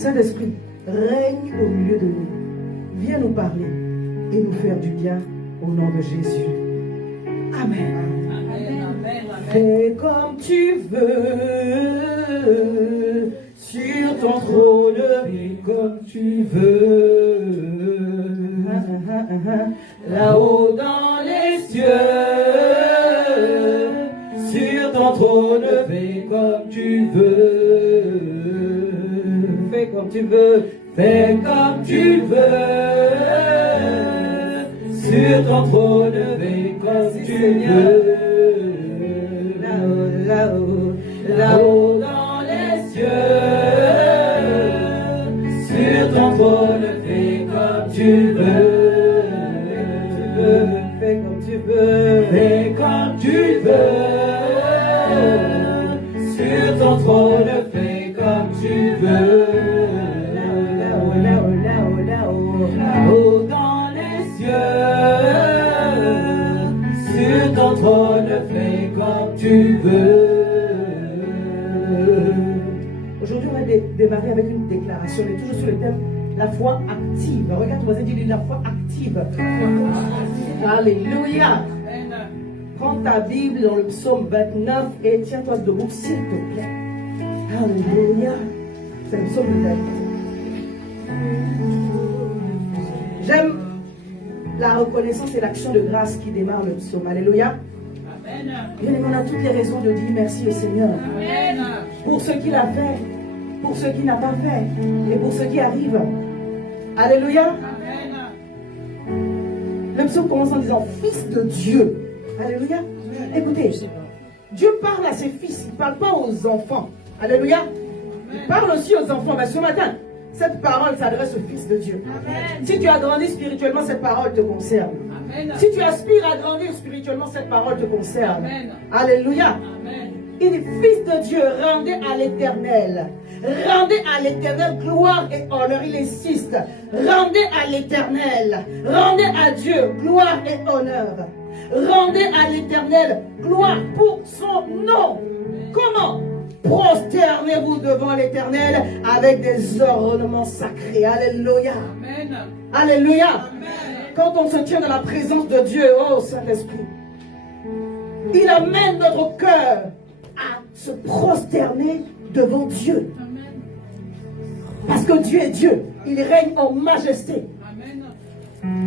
Saint-Esprit, règne au milieu de nous. Viens nous parler et nous faire du bien au nom de Jésus. Amen. Amen. Amen. Fais comme tu veux sur ton trône, fais comme tu veux. Là-haut dans les cieux, sur ton trône, fais comme tu veux. Fais comme tu veux, fais comme tu veux. Sur ton trône, fais comme tu veux. Là-haut, là-haut, là-haut dans les cieux, sur ton trône, fais comme tu veux. Fais comme tu veux, fais comme tu veux. Sur ton trône, fais comme tu veux. Là-haut, là-haut, là-haut, là-haut, là-haut dans les cieux. Sur ton trône, fais comme tu veux. Aujourd'hui, on va démarrer avec une déclaration. On est toujours sur le thème la foi active. Regarde, vous avez dit la foi active. Alléluia. Prends ta Bible dans le psaume 29 et tiens-toi debout, s'il te plaît. Alléluia. C'est le psaume de David. J'aime la reconnaissance et l'action de grâce qui démarre le psaume. Alléluia. Bien aimé, on a toutes les raisons de dire merci au Seigneur. Amen. Pour ce qu'il a fait, pour ce qu'il n'a pas fait et pour ce qui arrive. Alléluia. Amen. Le psaume commence en disant Fils de Dieu. Alléluia. Écoutez, Dieu parle à ses fils, il ne parle pas aux enfants. Alléluia. Il parle aussi aux enfants. Mais ce matin, cette parole s'adresse au Fils de Dieu. Amen. Si tu as grandi spirituellement, cette parole te concerne. Amen. Si tu aspires à grandir spirituellement, cette parole te concerne. Amen. Alléluia. Amen. Il dit, Fils de Dieu, rendez à l'Éternel. Rendez à l'Éternel gloire et honneur. Il insiste. Rendez à l'Éternel. Rendez à Dieu gloire et honneur. Rendez à l'Éternel gloire pour son nom. Comment? Prosternez-vous devant l'Éternel avec des ornements sacrés. Alléluia. Amen. Alléluia. Amen. Quand on se tient dans la présence de Dieu, oh Saint-Esprit, il amène notre cœur à se prosterner devant Dieu. Amen. Parce que Dieu est Dieu. Il règne en majesté. Amen.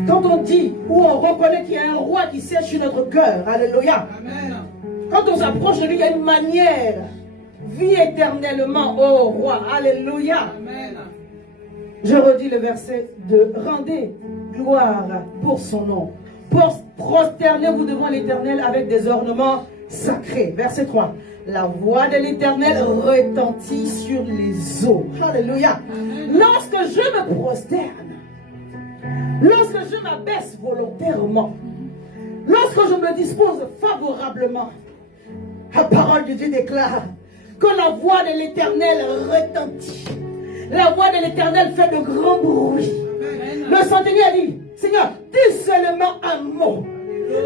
Quand on dit ou on reconnaît qu'il y a un roi qui siège sur notre cœur, alléluia. Amen. Quand on s'approche de lui, il y a une manière. Vis éternellement, ô roi, alléluia. Amen. Je redis le verset de rendez gloire pour son nom. Prosternez-vous devant l'Éternel avec des ornements sacrés. Verset 3. La voix de l'Éternel retentit sur les eaux. Alléluia. Lorsque je me prosterne, lorsque je m'abaisse volontairement, lorsque je me dispose favorablement, la parole de Dieu déclare que la voix de l'Éternel retentit. La voix de l'Éternel fait de grands bruits. Le centenier a dit, Seigneur, dis seulement un mot.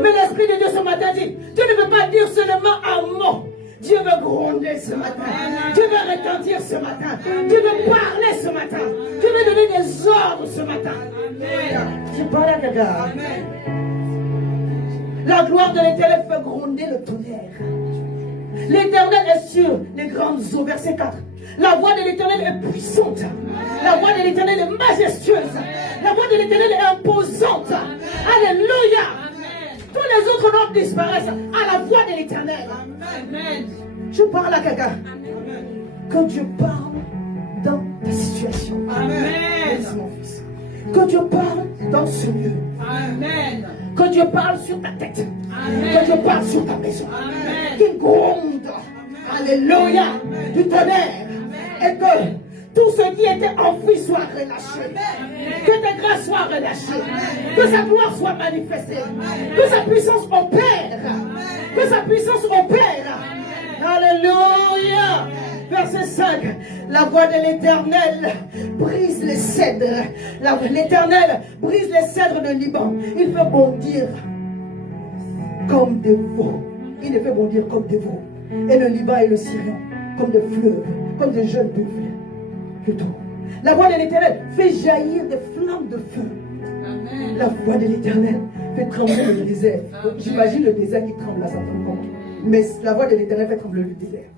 Mais l'Esprit de Dieu ce matin dit, tu ne veux pas dire seulement un mot. Dieu veut gronder ce matin. Dieu veut retentir ce matin. Dieu veut parler ce matin. Dieu veut donner des ordres ce matin. Je parle à quelqu'un. La gloire de l'Éternel fait gronder le tonnerre. L'Éternel est sur les grandes eaux. Verset 4. La voix de l'Éternel est puissante. La voix de l'Éternel est majestueuse. La voix de l'Éternel est imposante. Alléluia. Tous les autres noms disparaissent à la voix de l'Éternel. Je parle à quelqu'un. Que Dieu parle dans ta situation. Merci, mon fils. Que Dieu parle dans ce lieu. Amen. Que Dieu parle sur ta tête. Amen. Que Dieu parle sur ta maison. Amen. Qu'il gronde. Alléluia. Du tonnerre. Et que tout ce qui était enfoui soit relâché. Que ta grâce soit relâchée. Que sa gloire soit manifestée. Que sa puissance opère. Que sa puissance opère. Alléluia. Verset 5. La voix de l'Éternel brise les cèdres. L'Éternel brise les cèdres de Liban. Il fait bondir comme des veaux. Il les fait bondir comme des veaux. Et le Liban et le Syrien comme des fleuves, comme des jeunes buffles. Plutôt. La voix de l'Éternel fait jaillir des flammes de feu. Amen. La voix de l'Éternel fait trembler le désert. Amen. J'imagine le désert qui tremble à certains moments. Mais la voix de l'Éternel fait trembler le désert.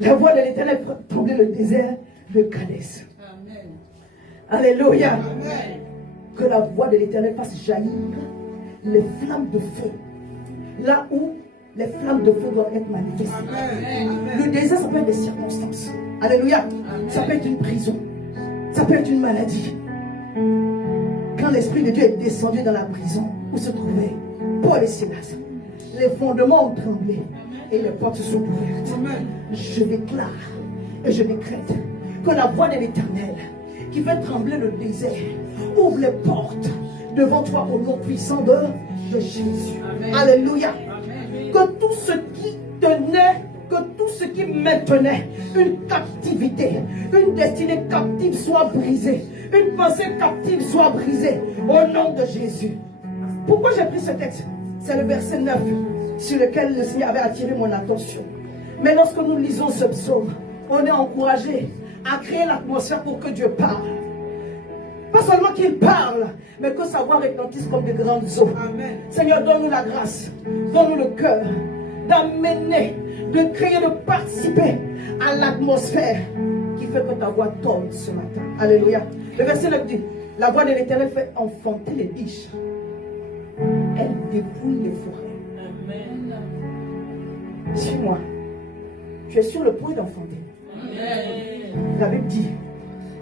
La voix de l'Éternel fait trembler le désert de Cadès. Amen. Alléluia. Amen. Que la voix de l'Éternel fasse jaillir les flammes de feu. Là où les flammes de feu doivent être manifestées. Amen. Le désert, ça peut être des circonstances. Alléluia. Amen. Ça peut être une prison. Ça peut être une maladie. Quand l'Esprit de Dieu est descendu dans la prison où se trouvaient Paul et Silas, les fondements ont tremblé et les portes se sont ouvertes. Amen. Je déclare et je décrète que la voix de l'Éternel qui fait trembler le désert ouvre les portes devant toi au nom puissant de Jésus. Amen. Alléluia. Amen. Que tout ce qui tenait, que tout ce qui maintenait une captivité, une destinée captive soit brisée, une pensée captive soit brisée au nom de Jésus. Pourquoi j'ai pris ce texte? C'est le verset 9 sur lequel le Seigneur avait attiré mon attention. Mais lorsque nous lisons ce psaume, on est encouragé à créer l'atmosphère pour que Dieu parle. Pas seulement qu'il parle, mais que sa voix retentisse comme de grandes eaux. Amen. Seigneur, donne-nous la grâce, donne-nous le cœur d'amener, de créer, de participer à l'atmosphère qui fait que ta voix tombe ce matin. Alléluia. Le verset 9 dit, la voix de l'Éternel fait enfanter les biches. Elle dépouille les forêts. Amen. Suis-moi. Tu es sur le point d'enfanter. Amen. La Bible dit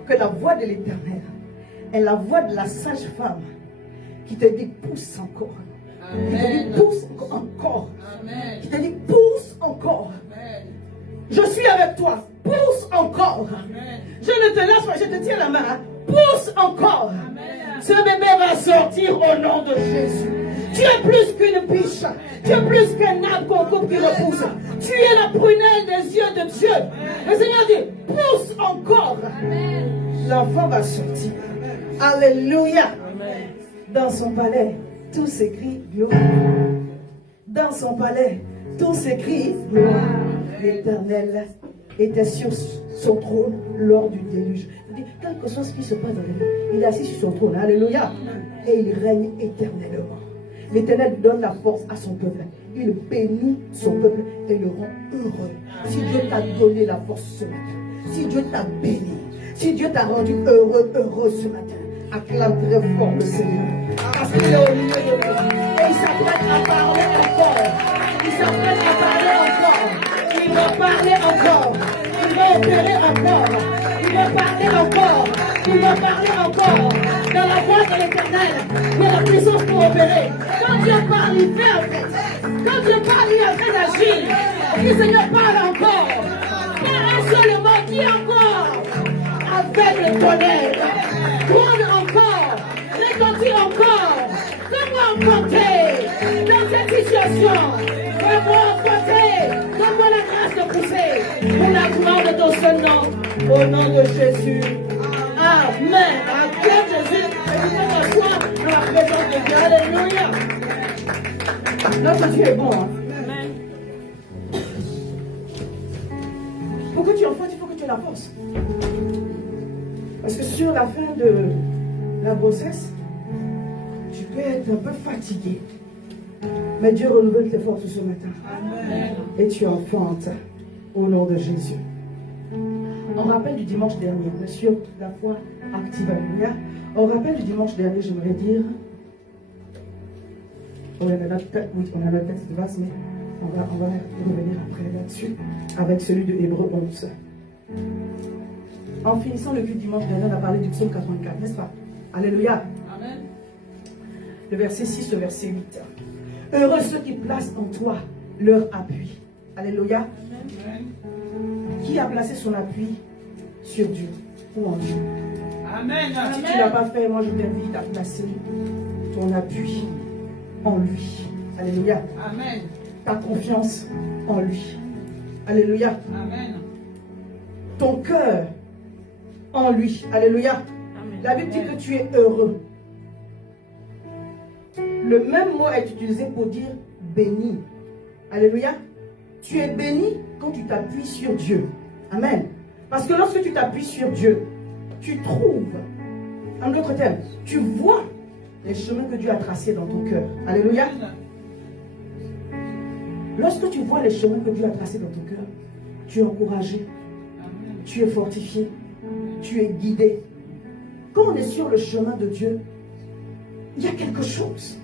que la voix de l'Éternel est la voix de la sage-femme qui te dit pousse encore. Qui te dit Amen. pousse encore. Amen. Qui te dit pousse encore. Amen. Je suis avec toi. Pousse encore. Amen. Je ne te lâche pas, je te tiens la main. Hein. Pousse encore. Amen. Ce bébé va sortir au nom de Jésus. Tu es plus qu'une biche. Tu es plus qu'un arbre qu'on coupe qui repousse. Tu es la prunelle des yeux de Dieu. Le Seigneur dit, pousse encore. L'enfant va sortir. Alléluia. Dans son palais, tout s'écrit gloire. Dans son palais, tout s'écrit gloire. L'Éternel était sur son trône lors du déluge. Quel que soit ce qui se passe dans la vie, il est assis sur son trône. Alléluia. Et il règne éternellement. L'Éternel donne la force à son peuple. Il bénit son peuple et le rend heureux. Si Dieu t'a donné la force ce matin, si Dieu t'a béni, si Dieu t'a rendu heureux ce matin, acclame très fort le Seigneur. Parce qu'il est au milieu de nous. Et il s'apprête à parler encore. Il s'apprête à parler encore. Il va parler encore. Il va opérer encore. Il va parler encore. Il va parler encore. Dans la voix de l'Éternel, il y a la puissance pour opérer. Quand Dieu parle, il fait en fait. Quand Dieu parle, il est en train d'agir. Le Seigneur parle encore. Pas un seul mot, dis encore. Avec le tonnerre. Gronde encore. Retentit encore. Donne-moi enfanter dans cette situation. Donne-moi enfanter. Donne-moi la grâce de pousser. Pour la gloire de ton seul nom. Au nom de Jésus. Amen. Acclame Jésus. Et vous pouvez m'asseoir dans la présence de Dieu. Alléluia. Notre Dieu est bon. Hein? Pour que tu enfantes, il faut que tu la forces. Parce que sur la fin de la grossesse, tu peux être un peu fatigué. Mais Dieu renouvelle tes forces ce matin. Amen. Et tu enfantes au nom de Jésus. On rappelle du dimanche dernier, monsieur, la foi active, alléluia. On rappelle du dimanche dernier, j'aimerais dire. On a notre texte de base, mais on va revenir après là-dessus, avec celui de Hébreux 11. En finissant le culte dimanche dernier, on a parlé du psaume 84, n'est-ce pas? Alléluia. Amen. Le verset 6, le verset 8. Heureux ceux qui placent en toi leur appui. Alléluia. Amen. Qui a placé son appui sur Dieu ou en Dieu? Amen. Si tu ne l'as pas fait, moi je t'invite à placer ton appui en lui. Alléluia. Amen. Ta confiance en lui. Alléluia. Amen. Ton cœur en lui. Alléluia. La Bible dit que tu es heureux. Le même mot est utilisé pour dire béni. Alléluia. Tu es béni quand tu t'appuies sur Dieu. Amen. Parce que lorsque tu t'appuies sur Dieu, tu trouves, en d'autres termes, tu vois les chemins que Dieu a tracés dans ton cœur. Alléluia. Lorsque tu vois les chemins que Dieu a tracés dans ton cœur, tu es encouragé, tu es fortifié, tu es guidé. Quand on est sur le chemin de Dieu, il y a quelque chose.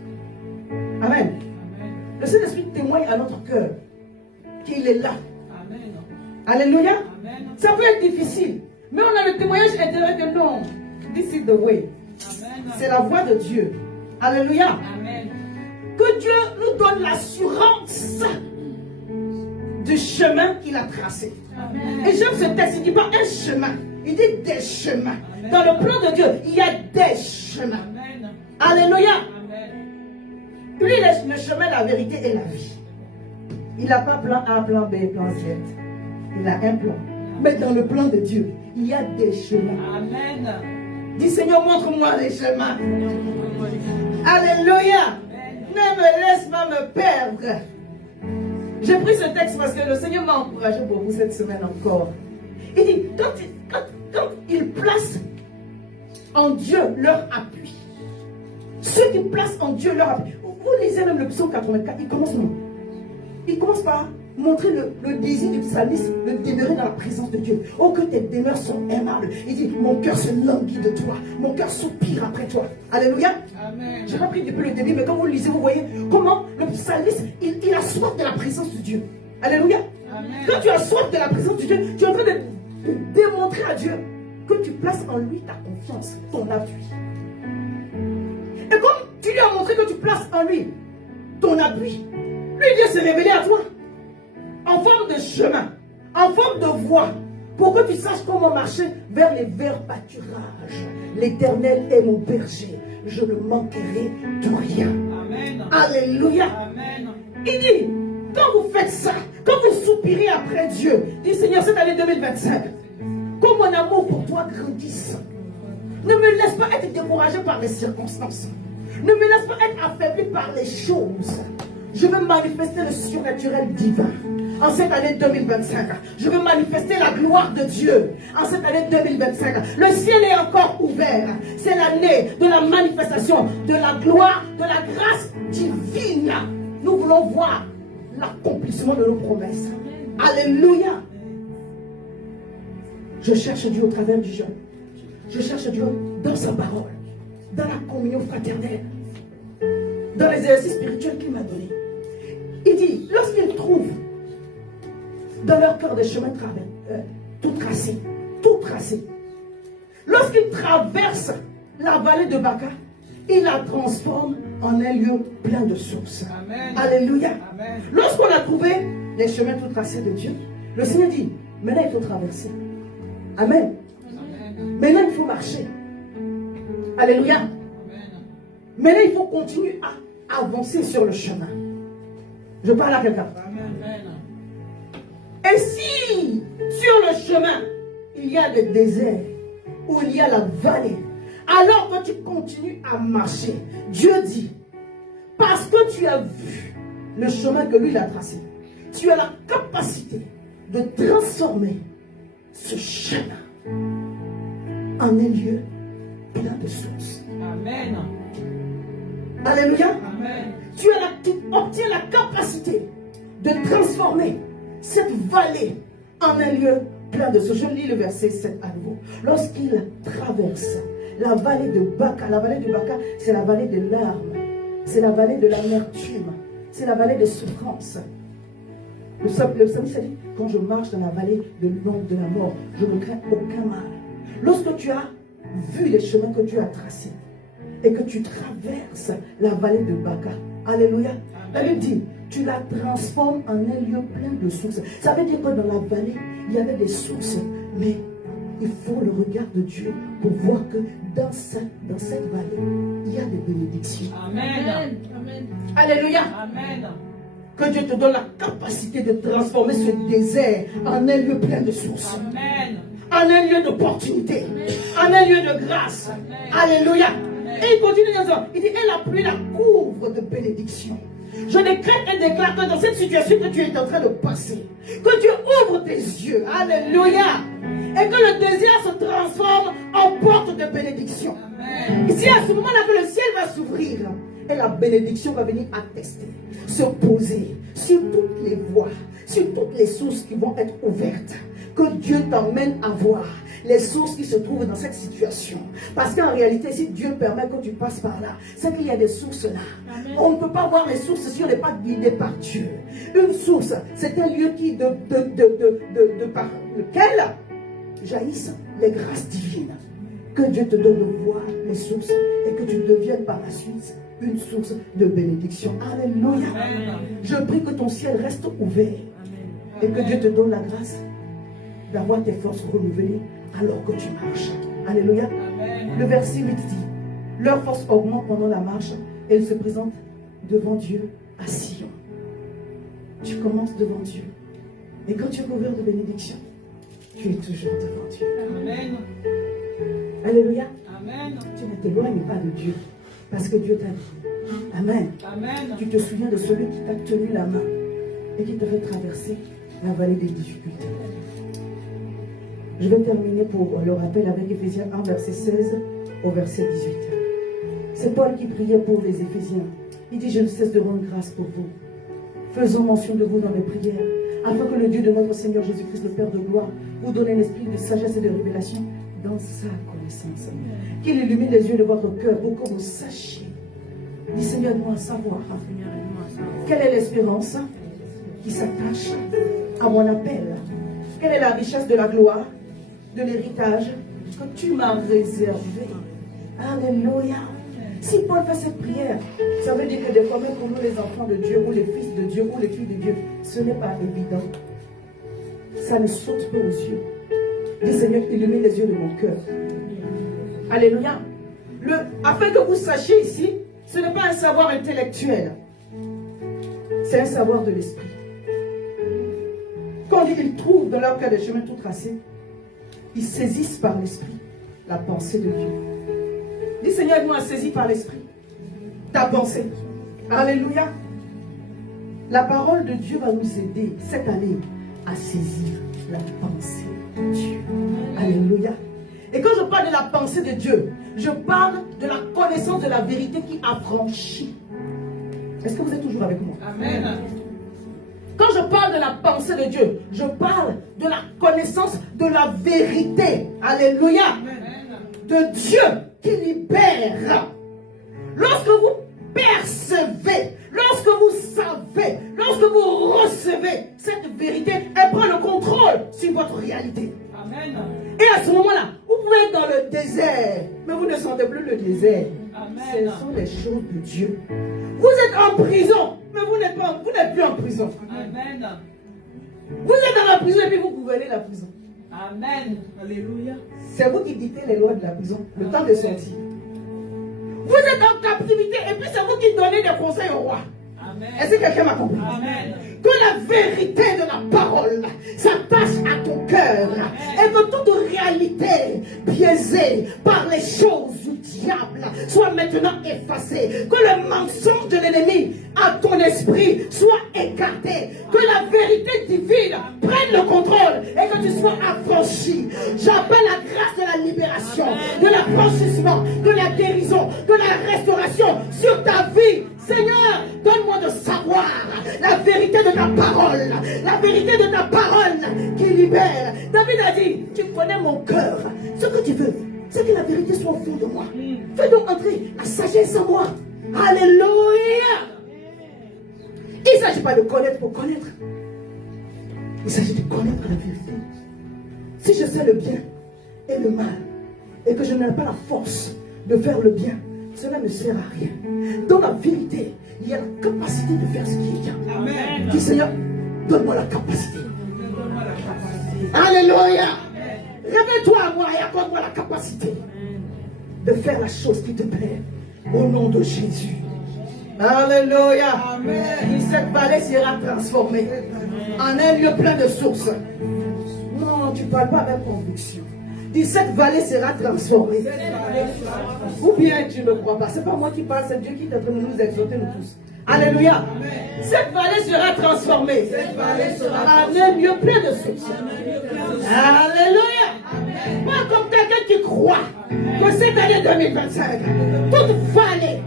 Amen. Le Saint-Esprit témoigne à notre cœur qu'il est là. Alléluia. Ça peut être difficile, mais on a le témoignage intérieur que non, this is the way. C'est la voie de Dieu. Alléluia. Que Dieu nous donne l'assurance du chemin qu'il a tracé. Et j'aime ce texte, il ne dit pas un chemin, il dit des chemins. Dans le plan de Dieu, il y a des chemins. Alléluia. Lui, le chemin, la vérité et la vie. Il n'a pas plan A, plan B, plan Z. Il a un plan. Mais dans le plan de Dieu, il y a des chemins. Amen. Dis Seigneur, montre-moi les chemins. Alléluia. Ne me laisse pas me perdre. J'ai pris ce texte parce que le Seigneur m'a encouragé pour vous cette semaine encore. Il dit, quand ils placent en Dieu leur appui, ceux qui placent en Dieu leur appui, vous lisez même le psaume 84, il commence par montrer le désir du psalmiste de demeurer dans la présence de Dieu. Oh, que tes demeures sont aimables. Il dit, mon cœur se languit de toi, mon cœur soupire après toi. Alléluia. Je n'ai pas pris depuis le début, mais quand vous le lisez, vous voyez comment le psalmiste, il a soif de la présence de Dieu. Alléluia. Amen. Quand tu as soif de la présence de Dieu, tu es en train de démontrer à Dieu que tu places en lui ta confiance, ton appui. Et comme tu lui as montré que tu places en lui ton appui, lui vient se révéler à toi en forme de chemin, en forme de voie, pour que tu saches comment marcher vers les verts pâturages. L'Éternel est mon berger, je ne manquerai de rien. Amen. Alléluia. Amen. Il dit, quand vous faites ça, quand vous soupirez après Dieu, dis Seigneur, cette année 2025, que mon amour pour toi grandisse. Ne me laisse pas être découragé par les circonstances. Ne me laisse pas être affaibli par les choses. Je veux manifester le surnaturel divin. En cette année 2025, je veux manifester la gloire de Dieu. En cette année 2025, le ciel est encore ouvert. C'est l'année de la manifestation de la gloire, de la grâce divine. Nous voulons voir l'accomplissement de nos promesses. Alléluia. Je cherche Dieu au travers du jeûne. Je cherche Dieu dans sa parole, dans la communion fraternelle, dans les exercices spirituels qu'il m'a donnés. Il dit, lorsqu'ils trouvent dans leur cœur des chemins tout tracés, lorsqu'ils traversent la vallée de Baca, ils la transforment en un lieu plein de sources. Amen. Alléluia. Amen. Lorsqu'on a trouvé les chemins tout tracés de Dieu, le Seigneur dit, maintenant il faut traverser. Amen. Amen. Maintenant il faut marcher. Alléluia. Amen. Maintenant il faut continuer à avancer sur le chemin. Je parle à quelqu'un. Et si sur le chemin il y a des déserts, où il y a la vallée, alors que tu continues à marcher, Dieu dit, parce que tu as vu le chemin que lui a tracé, tu as la capacité de transformer ce chemin en un lieu plein de sources. Amen. Alléluia. Amen. Tu obtiens la capacité de transformer cette vallée en un lieu plein de sources. Je lis le verset 7 à nouveau. Lorsqu'il traverse la vallée de Baca, c'est la vallée de larmes, c'est la vallée de l'amertume, c'est la vallée des souffrances. Le psalmiste dit, quand je marche dans la vallée de l'ombre de la mort, je ne crains aucun mal. Lorsque tu as vu les chemins que Dieu a tracés et que tu traverses la vallée de Baca, alléluia, la Bible dit, tu la transformes en un lieu plein de sources. Ça veut dire que dans la vallée, il y avait des sources, mais il faut le regard de Dieu pour voir que dans cette vallée, il y a des bénédictions. Amen. Amen. Alléluia. Amen. Que Dieu te donne la capacité de transformer ce désert en un lieu plein de sources. Amen. En un lieu d'opportunité. En un lieu de grâce. Amen. Alléluia. Amen. Et il continue en disant, il dit, et la pluie la couvre de bénédictions. Je décrète et déclare que dans cette situation que tu es en train de passer, que Dieu ouvre tes yeux. Alléluia. Et que le désert se transforme en C'est à ce moment-là que le ciel va s'ouvrir et la bénédiction va venir attester, se poser sur toutes les voies, sur toutes les sources qui vont être ouvertes. Que Dieu t'emmène à voir les sources qui se trouvent dans cette situation. Parce qu'en réalité, si Dieu permet que tu passes par là, c'est qu'il y a des sources là. Amen. On ne peut pas voir les sources si on n'est pas guidé par Dieu. Une source, c'est un lieu qui par lequel jaillissent les grâces divines. Que Dieu te donne de voir les sources et que tu deviennes par la suite une source de bénédiction. Alléluia. Amen. Je prie que ton ciel reste ouvert. Amen. Et que Dieu te donne la grâce d'avoir tes forces renouvelées alors que tu marches. Alléluia. Amen. Le verset 8 dit, leur force augmente pendant la marche et ils se présentent devant Dieu à Sion. Tu commences devant Dieu. Et quand tu es couvert de bénédiction, tu es toujours devant Dieu. Amen. Alléluia. Amen. Tu ne t'éloignes pas de Dieu parce que Dieu t'a dit. Amen. Amen. Tu te souviens de celui qui t'a tenu la main et qui te fait traverser la vallée des difficultés. Je vais terminer pour le rappel avec Éphésiens 1, verset 16 au verset 18. C'est Paul qui priait pour les Éphésiens. Il dit, je ne cesse de rendre grâce pour vous. Faisons mention de vous dans les prières, afin que le Dieu de notre Seigneur Jésus-Christ, le Père de gloire, vous donne un esprit de sagesse et de révélation dans sa connaissance. Qu'il illumine les yeux de votre cœur pour que vous sachiez. Dis Seigneur, aide-moi à savoir quelle est l'espérance qui s'attache à mon appel. Quelle est la richesse de la gloire, de l'héritage que tu m'as réservé. Alléluia. Si Paul fait cette prière, ça veut dire que des fois, même pour nous les enfants de Dieu, ou les fils de Dieu, ou les filles de Dieu, ce n'est pas évident. Ça ne saute pas aux yeux. Dis Seigneur, illumine les yeux de mon cœur. Alléluia. Afin que vous sachiez ici, ce n'est pas un savoir intellectuel. C'est un savoir de l'esprit. Quand on dit qu'ils trouvent dans leur cœur des chemins tout tracés, ils saisissent par l'esprit la pensée de Dieu. Dis Seigneur, aide-moi à saisir par l'esprit ta pensée. Alléluia. La parole de Dieu va nous aider cette année à saisir la pensée de Dieu. Alléluia. Et quand je parle de la pensée de Dieu, je parle de la connaissance de la vérité qui affranchit. Est-ce que vous êtes toujours avec moi? Amen. Quand je parle de la pensée de Dieu, je parle de la connaissance de la vérité. Alléluia. Amen. De Dieu qui libère. Lorsque vous percevez, lorsque vous savez, lorsque vous recevez cette vérité, elle prend le contrôle sur votre réalité. Amen. Et à ce moment-là, vous pouvez être dans le désert, mais vous ne sentez plus le désert. Amen. Ce sont les choses de Dieu. Vous êtes en prison, mais vous n'êtes plus en prison. Amen. Vous êtes dans la prison et puis vous gouvernez la prison. Amen. Alléluia. C'est vous qui dictez les lois de la prison, le temps de sortir. Vous êtes en captivité et puis c'est vous qui donnez des conseils au roi. Amen. Est-ce que quelqu'un m'a compris? Amen. Que la vérité de la parole s'attache à ton cœur et que toute réalité biaisée par les choses du diable soit maintenant effacée. Que le mensonge de l'ennemi à ton esprit soit écarté. Que la vérité divine prenne le contrôle et que tu sois affranchi. J'appelle la grâce de la libération, de l'affranchissement, de la guérison, de la restauration sur ta vie. Seigneur, donne-moi de savoir la vérité de ta parole. La vérité de ta parole qui libère. David a dit, tu connais mon cœur. Ce que tu veux, c'est que la vérité soit au fond de moi. Fais donc entrer la sagesse en moi. Alléluia. Il ne s'agit pas de connaître pour connaître. Il s'agit de connaître la vérité. Si je sais le bien et le mal, et que je n'ai pas la force de faire le bien, cela ne sert à rien. Dans la vérité, il y a la capacité de faire ce qui est bien. Amen. Dis Seigneur, donne-moi la capacité. Donne-moi la capacité. Alléluia. Réveille-toi à moi et accorde-moi la capacité de faire la chose qui te plaît. Au nom de Jésus. Alléluia. Amen. Et cette vallée sera transformée en un lieu plein de sources. Non, tu ne parles pas avec conviction. Dis, cette vallée sera transformée. Ou bien tu ne me crois pas. Ce n'est pas moi qui parle, c'est Dieu qui est en train de nous exhorter, nous tous. Alléluia. Amen. Cette vallée sera transformée en un lieu plein de sources. Alléluia. Moi, comme quelqu'un qui croit que cette année 2025, toute vallée,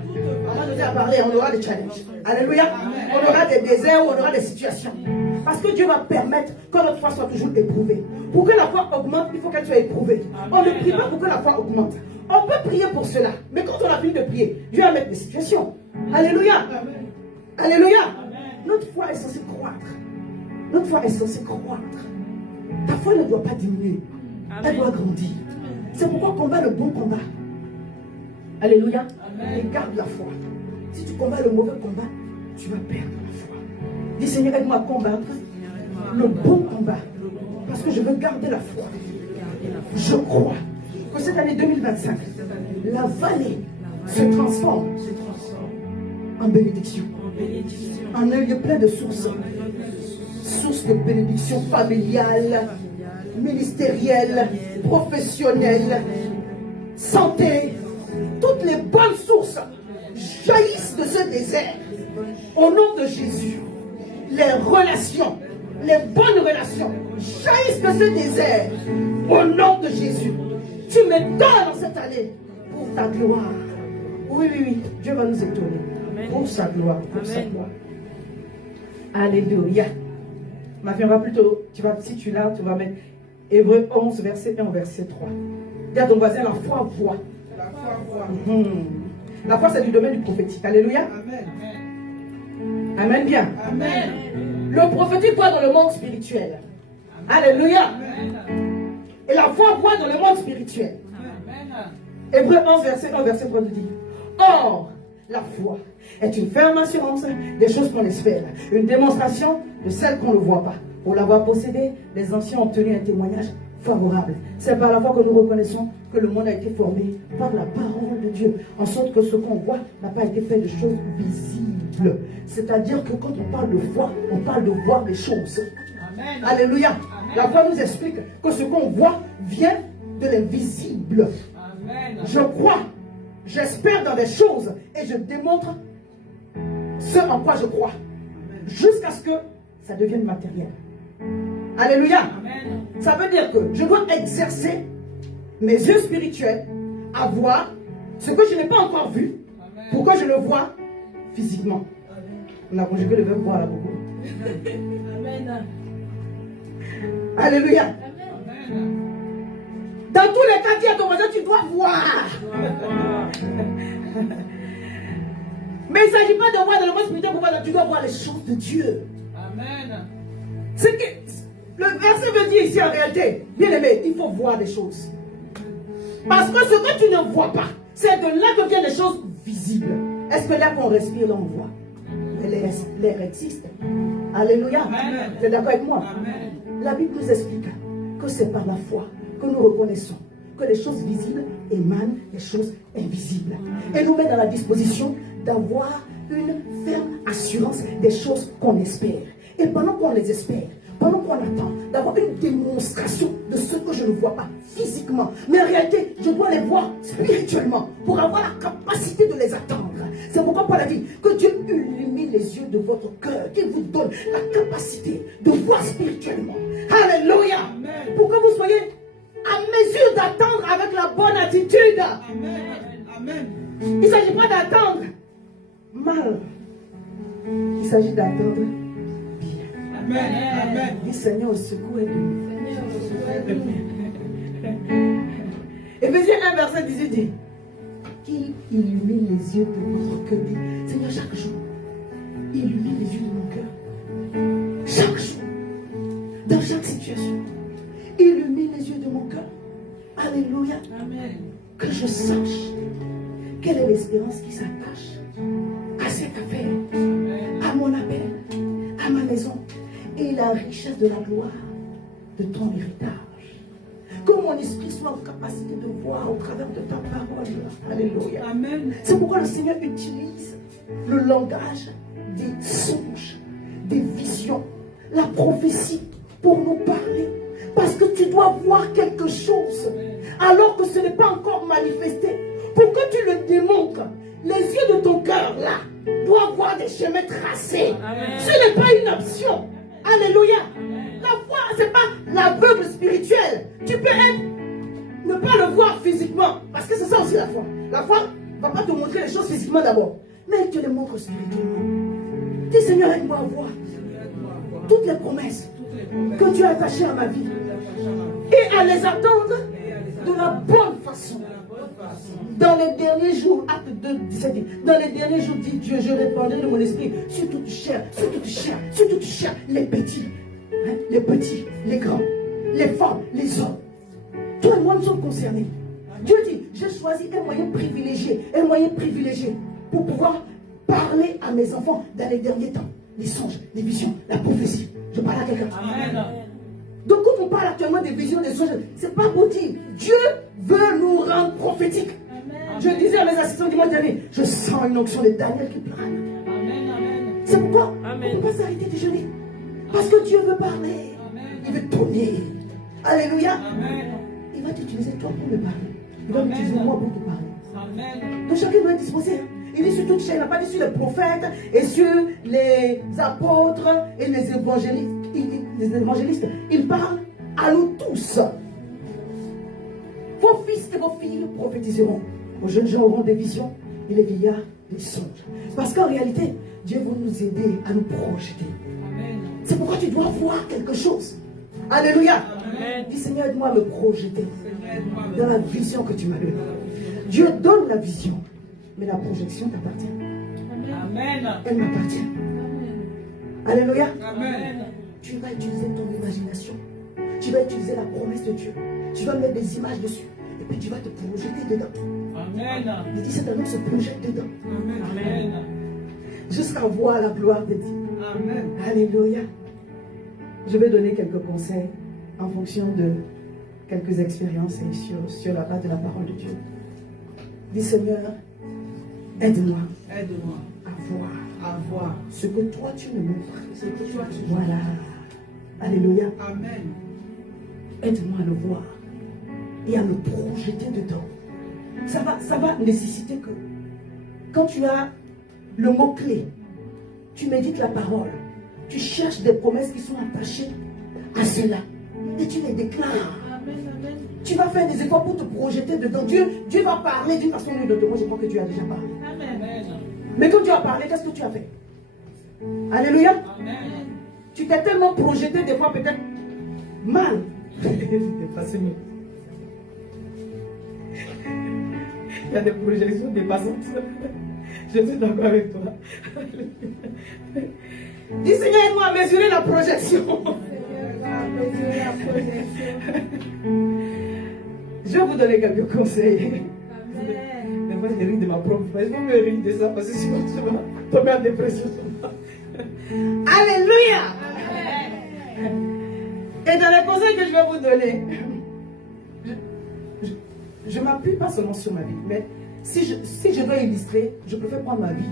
on nous a parlé, on aura des challenges. Alléluia. On aura des déserts, on aura des situations. Parce que Dieu va permettre que notre foi soit toujours éprouvée. Pour que la foi augmente, il faut qu'elle soit éprouvée. On ne prie pas pour que la foi augmente. On peut prier pour cela. Mais quand on a fini de prier, Dieu va mettre des situations. Alléluia. Alléluia. Notre foi est censée croître. Notre foi est censée croître. Ta foi ne doit pas diminuer. Elle doit grandir. C'est pourquoi combat le bon combat. Alléluia. Et garde la foi. Si tu combats le mauvais combat, tu vas perdre la foi. Dis Seigneur, aide-moi à combattre le bon combat. Parce que je veux garder la foi. Je crois que cette année 2025, la vallée se transforme en bénédiction. En un lieu plein de sources. Sources de bénédiction familiale, ministérielle, professionnelle, santé. Toutes les bonnes sources jaillissent de ce désert. Au nom de Jésus, les relations, les bonnes relations jaillissent de ce désert. Au nom de Jésus, tu me donnes dans cette année pour ta gloire. Oui, oui, oui, Dieu va nous étonner. Pour sa gloire, pour sa gloire. Alléluia. Ma fille, on va plutôt, si tu l'as, tu vas mettre Hébreux 11, verset 1, verset 3. Dis à ton voisin, la foi voit. La foi voit. La foi, c'est du domaine du prophétique. Alléluia. Amen. Amen bien. Amen. Le prophétique voit dans le monde spirituel. Alléluia. Amen. Et la foi voit dans le monde spirituel. Amen. Hébreux 11, verset 1, verset 3 nous dit. Or, la foi est une ferme assurance des choses qu'on espère, une démonstration de celles qu'on ne voit pas. Pour l'avoir possédée, les anciens ont obtenu un témoignage favorable. C'est par la foi que nous reconnaissons que le monde a été formé par la parole de Dieu, en sorte que ce qu'on voit n'a pas été fait de choses visibles. C'est-à-dire que quand on parle de foi, on parle de voir les choses. Amen. Alléluia. Amen. La foi nous explique que ce qu'on voit vient de l'invisible. Amen. Je crois, j'espère dans des choses et je démontre ce en quoi je crois. Jusqu'à ce que ça devienne matériel. Alléluia. Amen. Ça veut dire que je dois exercer mes yeux spirituels à voir ce que je n'ai pas encore vu pour que je le vois physiquement. On a conjugué le verbe voir là beaucoup. Amen. Alléluia. Amen. Dans tous les cas, dis à ton voisin, tu dois voir. Mais il ne s'agit pas de voir dans le monde spirituel pour voir, tu dois voir les choses de Dieu. Amen. Ce que le verset veut dire ici en réalité, bien aimé, il faut voir des choses. Parce que ce que tu ne vois pas, c'est de là que viennent les choses visibles. Est-ce que l'air qu'on respire, là on voit? L'air existe. Alléluia. Tu es d'accord avec moi? Amen. La Bible nous explique que c'est par la foi que nous reconnaissons que les choses visibles émanent des choses invisibles. Et nous met dans la disposition d'avoir une ferme assurance des choses qu'on espère. Et pendant qu'on les espère, pendant qu'on attend, d'avoir une démonstration de ce que je ne vois pas physiquement. Mais en réalité, je dois les voir spirituellement pour avoir la capacité de les attendre. C'est pourquoi Paul a dit que Dieu illumine les yeux de votre cœur, qu'il vous donne la capacité de voir spirituellement. Alléluia. Amen. Pour que vous soyez à mesure d'attendre avec la bonne attitude. Amen. Amen. Il ne s'agit pas d'attendre mal. Il s'agit d'attendre bien. Amen. Amen. Dis Seigneur au secours et de Éphésiens 1 verset 18 dit qu'il illumine les yeux de votre cœur. Seigneur, chaque jour, illumine les yeux de mon cœur. Chaque jour, dans chaque situation, illumine les yeux de mon cœur. Alléluia. Amen. Que je sache quelle est l'espérance qui s'attache à cette affaire, à mon appel, à ma maison, et la richesse de la gloire de ton héritage. Que mon esprit soit en capacité de voir au travers de ta parole. Alléluia. Amen. C'est pourquoi le Seigneur utilise le langage des songes, des visions, la prophétie pour nous parler. Parce que tu dois voir quelque chose alors que ce n'est pas encore manifesté. Pour que tu le démontres, les yeux de ton cœur là doivent voir des chemins tracés. Amen. Ce n'est pas une option. Alléluia. La foi, ce n'est pas l'aveugle spirituel. Tu peux être pas le voir physiquement. Parce que c'est ça aussi la foi. La foi ne va pas te montrer les choses physiquement d'abord. Mais elle te les montre spirituellement. Dis Seigneur, aide-moi à voir toutes les promesses que tu as attachées à ma vie. Et à les attendre de la bonne façon. Dans les derniers jours, acte 2, 17, dans les derniers jours, dit Dieu, je répandrai de mon esprit sur toute chair, sur toute chair, sur toute chair, les petits, les grands, les femmes, les hommes. Toi et moi, nous sommes concernés. Dieu dit, j'ai choisi un moyen privilégié pour pouvoir parler à mes enfants dans les derniers temps. Les songes, les visions, la prophétie. Je parle à quelqu'un. Amen. Donc quand on parle actuellement des visions, des songes, c'est pas pour dire. Dieu veut nous rendre prophétiques. Amen. Je disais à mes assistants dimanche dernier, je sens une onction de Daniel qui plane. Amen. Amen. C'est pourquoi Amen. on ne peut pas s'arrêter de jeûner. Parce que Dieu veut parler. Amen. Il veut donner. Alléluia. Amen. Il va t'utiliser toi pour me parler. Il va Amen. m'utiliser moi pour te parler. Amen. Donc chacun doit être disposé. Il dit sur toute chaîne, il n'a pas dit sur les prophètes et sur les apôtres et les évangélistes. Il parle à nous tous. Vos fils et vos filles prophétiseront. Vos jeunes gens auront des visions et les vieillards des songes. Parce qu'en réalité, Dieu va nous aider à nous projeter. Amen. C'est pourquoi tu dois voir quelque chose. Alléluia. Amen. Dis Seigneur, aide-moi à me projeter Seigneur, aide-moi. dans la vision que tu m'as donnée. Dieu donne la vision, mais la projection t'appartient. Amen. Elle m'appartient. Alléluia. Amen. Tu vas utiliser ton imagination. Tu vas utiliser la promesse de Dieu. Tu vas mettre des images dessus. Et puis tu vas te projeter dedans. Amen. Il dit cette annonce se projette dedans. Amen. Jusqu'à voir la gloire de Dieu. Amen. Alléluia. Je vais donner quelques conseils en fonction de quelques expériences et sur la base de la parole de Dieu. Dis Seigneur, aide-moi Aide-moi à à voir ce que toi tu me montres. ce que toi tu Voilà. Alléluia. Amen. Aide-moi à le voir et à me projeter dedans. Ça va nécessiter que quand tu as le mot-clé, tu médites la parole, tu cherches des promesses qui sont attachées à cela et tu les déclares. Tu vas faire des efforts pour te projeter dedans. Dieu va parler d'une façon ou d'une autre. Moi, je crois que Dieu a déjà parlé. Amen. Mais quand Dieu a parlé, qu'est-ce que tu as fait? Alléluia. Amen. Tu t'es tellement projeté des fois peut-être mal. C'était passé mieux. Il y a des projections dépassantes. Je suis d'accord avec toi. Dis Seigneur, aide-moi à mesurer la projection. Je vais vous donner quelques conseils. Des fois, je ris de ma propre phrase. Je vais me rire de ça parce que sinon, tu vas tomber en dépression. Alléluia. Et dans les conseils que je vais vous donner, je ne m'appuie pas seulement sur ma vie, mais si je dois illustrer, je préfère prendre ma vie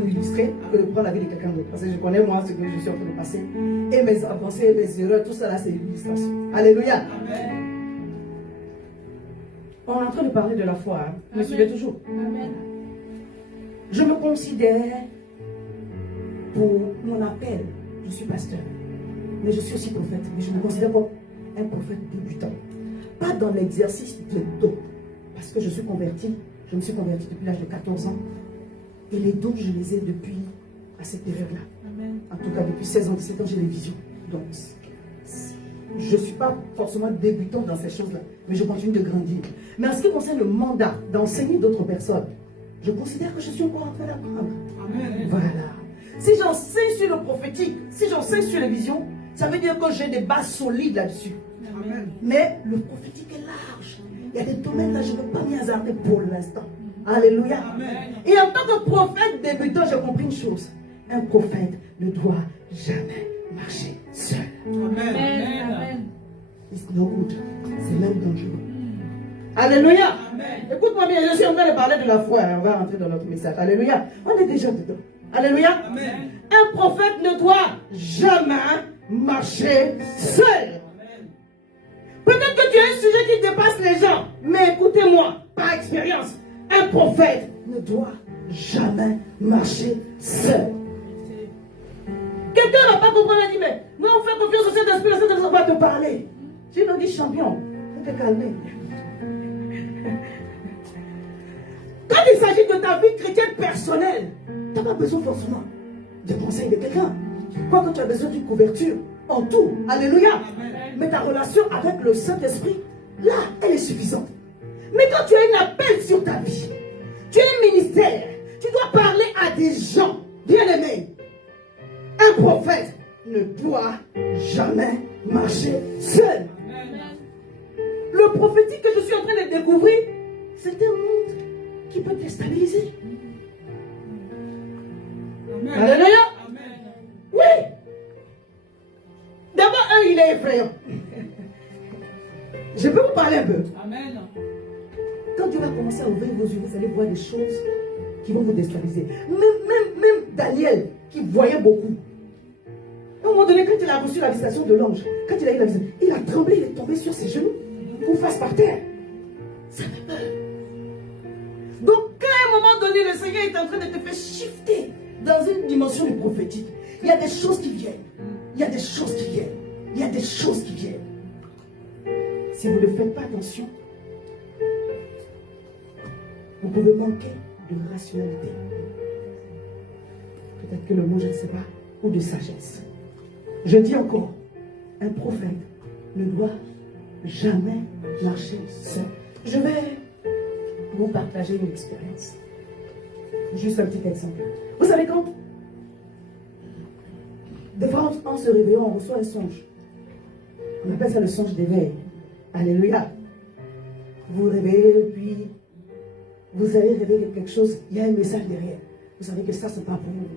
pour illustrer que de prendre la vie de quelqu'un d'autre. Parce que je connais moi ce que je suis en train de passer. Et mes avancées, mes erreurs, tout ça là, c'est une illustration. Alléluia. Amen. On est en train de parler de la foi. Hein. Vous me suivez toujours? Je me considère pour mon appel. Je suis pasteur. Mais je suis aussi prophète. Mais je me considère comme un prophète débutant. Pas dans l'exercice de dons. Parce que je me suis converti depuis l'âge de 14 ans. Et les dons, je les ai depuis à cette période-là. En tout cas, depuis 16 ans, 17 ans, j'ai les visions. Donc, je ne suis pas forcément débutant dans ces choses-là. Mais je continue de grandir. Mais en ce qui concerne le mandat d'enseigner d'autres personnes, je considère que je suis encore en train d'apprendre. Amen. Voilà. Si j'enseigne sur le prophétique, si j'enseigne sur les visions, ça veut dire que j'ai des bases solides là-dessus. Amen. Mais le prophétique est large. Il y a des domaines là, je ne veux pas m'y hasarder pour l'instant. Alléluia. Amen. Et en tant que prophète débutant, j'ai compris une chose. Un prophète ne doit jamais marcher seul. Amen. It's no good. C'est même dangereux. Alléluia. Amen. Écoute-moi bien, je suis en train de parler de la foi. On va rentrer dans notre message. Alléluia. On est déjà dedans. Alléluia. Amen. Un prophète ne doit jamais marcher seul. Peut-être que tu as un sujet qui dépasse les gens. Mais écoutez-moi, par expérience, un prophète ne doit jamais marcher seul. Quelqu'un n'a pas compris, il a dit, mais non, fais confiance au Saint-Esprit, le Saint-Esprit va te parler. Tu nous dis champion, faut te calmer. Quand il s'agit de ta vie chrétienne personnelle, tu n'as pas besoin forcément des conseils de quelqu'un. Quoi que tu as besoin d'une couverture en tout. Alléluia. Mais ta relation avec le Saint-Esprit, là, elle est suffisante. Mais quand tu as un appel sur ta vie, tu as un ministère, tu dois parler à des gens, bien aimés. Un prophète ne doit jamais marcher seul. Le prophétique que je suis en train de découvrir, c'est un monde qui peut déstabiliser. Alléluia. Oui. D'abord, il est effrayant. Je peux vous parler un peu. Amen. Quand Dieu va commencer à ouvrir vos yeux, vous allez voir des choses qui vont vous déstabiliser. Même Daniel, qui voyait beaucoup. À un moment donné, quand il a reçu la visitation de l'ange, quand il a eu la visitation, il a tremblé, il est tombé sur ses genoux, pour face par terre. Ça fait peur. Donc, quand à un moment donné, le Seigneur est en train de te faire shifter dans une dimension du prophétique, il y a des choses qui viennent. Il y a des choses qui viennent. Il y a des choses qui viennent. Si vous ne faites pas attention, vous pouvez manquer de rationalité. Peut-être que le mot, je ne sais pas, ou de sagesse. Je dis encore, un prophète ne doit jamais marcher seul. Je vais vous partager une expérience. Juste un petit exemple. Vous savez quand des fois en se réveillant, on reçoit un songe. On appelle ça le songe d'éveil. Alléluia. Vous vous réveillez, puis vous avez réveillé quelque chose, il y a un message derrière. Vous savez que ça, c'est pas pour vous.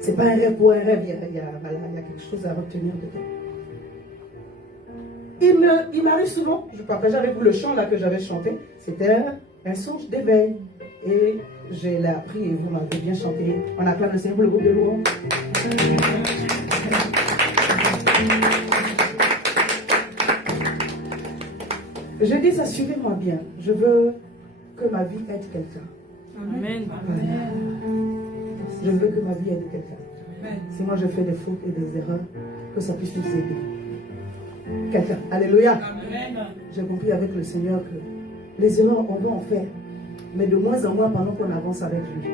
C'est pas un rêve pour un rêve, il y a quelque chose à retenir dedans. Il m'arrive souvent, je partage avec vous le chant là que j'avais chanté, c'était un songe d'éveil. Et je l'ai appris et vous m'avez bien chanté. On acclame le Seigneur pour le groupe de louanges. Je dis ça, suivez-moi bien. Je veux que ma vie aide quelqu'un. Amen. Voilà. Je veux que ma vie aide quelqu'un. Si moi je fais des fautes et des erreurs, que ça puisse nous aider. Quelqu'un. Alléluia. Amen. J'ai compris avec le Seigneur que les erreurs, on va en faire. Mais de moins en moins pendant qu'on avance avec lui.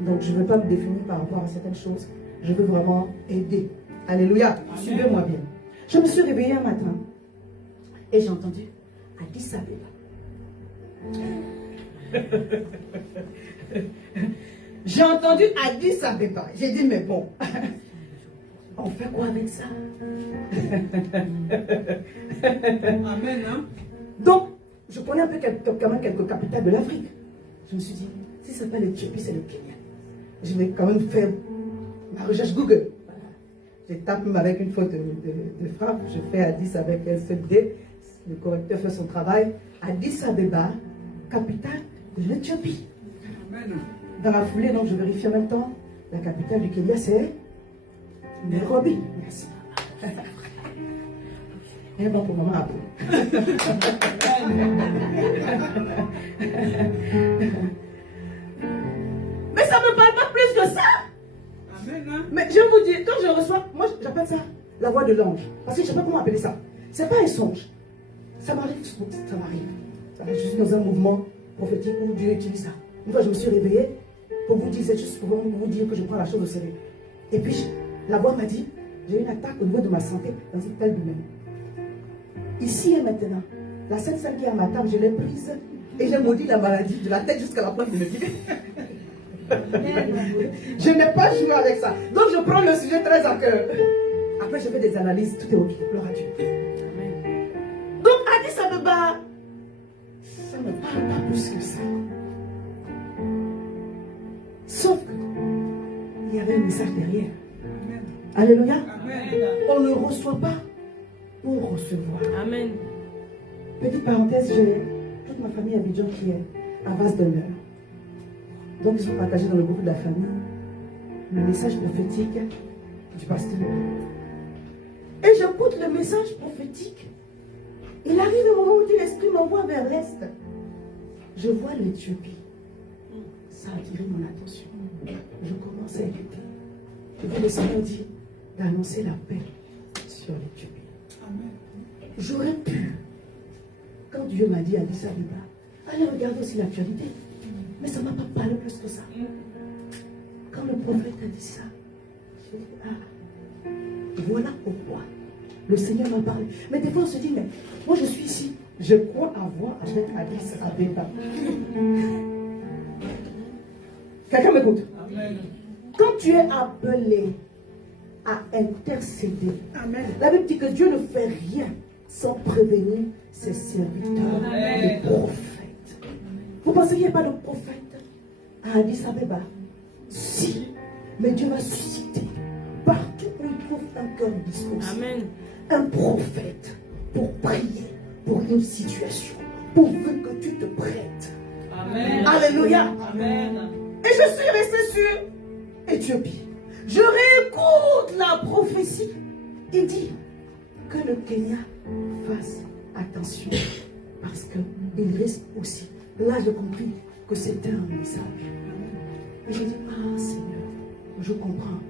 Donc je ne veux pas me définir par rapport à certaines choses. Je veux vraiment aider. Alléluia. Suivez-moi bien. Je me suis réveillée un matin et j'ai entendu Addis Abeba. J'ai entendu Addis Abeba. J'ai dit, mais bon, on fait quoi avec ça? Amen. Hein? Donc, je connais un peu quand même quelques capitales de l'Afrique. Je me suis dit, si ce n'est pas l'Éthiopie, c'est le Kenya. Je vais quand même faire ma recherche Google. Voilà. Je tape même avec une faute de frappe. Je fais Addis avec un seul D. Le correcteur fait son travail. Addis Abeba, capitale de l'Éthiopie. Dans la foulée, donc, je vérifie en même temps. La capitale du Kenya, c'est Nairobi. Merci. Et bon pour maman à vous. Mais ça ne me parle pas plus que ça. Amen. Mais je vous dis, quand je reçois, moi j'appelle ça la voix de l'ange. Parce que je ne sais pas comment appeler ça. C'est pas un songe. Ça m'arrive, ça m'arrive. Je suis dans un mouvement prophétique où Dieu utilise ça. Une fois je me suis réveillée, pour vous dire, c'est juste pour vous dire que je prends la chose au sérieux. Et puis la voix m'a dit, j'ai une attaque au niveau de ma santé dans une telle domaine. Ici et maintenant, la seule celle qui est à ma table, je l'ai prise et j'ai maudit la maladie de la tête jusqu'à la pointe de mes pieds. Je n'ai pas joué avec ça. Donc je prends le sujet très à cœur. Après je fais des analyses, tout est ok. Gloire à Dieu. Donc Addis Abeba, ça ne me parle pas plus que ça. Sauf qu'il y avait un message derrière. Alléluia. Amen. On ne reçoit pas pour recevoir. Amen. Petite parenthèse, j'ai toute ma famille à Abidjan qui est à base d'honneur. Donc ils sont partagés dans le groupe de la famille le message prophétique du pasteur. Et j'écoute le message prophétique. Il arrive un moment où l'esprit m'envoie vers l'est. Je vois l'Éthiopie. Ça a attiré mon attention. Je commence à écouter. Et puis le Seigneur dit d'annoncer la paix sur l'Éthiopie. J'aurais pu, quand Dieu m'a dit Addis Abeba, Allez regarder aussi l'actualité. Mais ça ne m'a pas parlé plus que ça. Quand le prophète a dit ça, j'ai dit, ah, voilà pourquoi le Seigneur m'a parlé. Mais des fois on se dit, mais moi je suis ici, je crois avoir avec Addis Abeba. Quelqu'un m'écoute? Amen. Quand tu es appelé à intercéder, Amen. la Bible dit que Dieu ne fait rien sans prévenir ses serviteurs, les prophètes. Vous pensez qu'il n'y a pas de prophète à Addis Abeba? Si, mais Dieu va susciter partout où il trouve un cœur disposé. Amen. Un prophète pour prier pour une situation, pourvu que tu te prêtes. Amen. Alléluia. Amen. Et je suis resté sur Éthiopie. Je réécoute la prophétie. Il dit que le Kenya fasse attention parce qu'il risque aussi. Là, j'ai compris que c'était un message. Et j'ai dit, ah Seigneur, je comprends.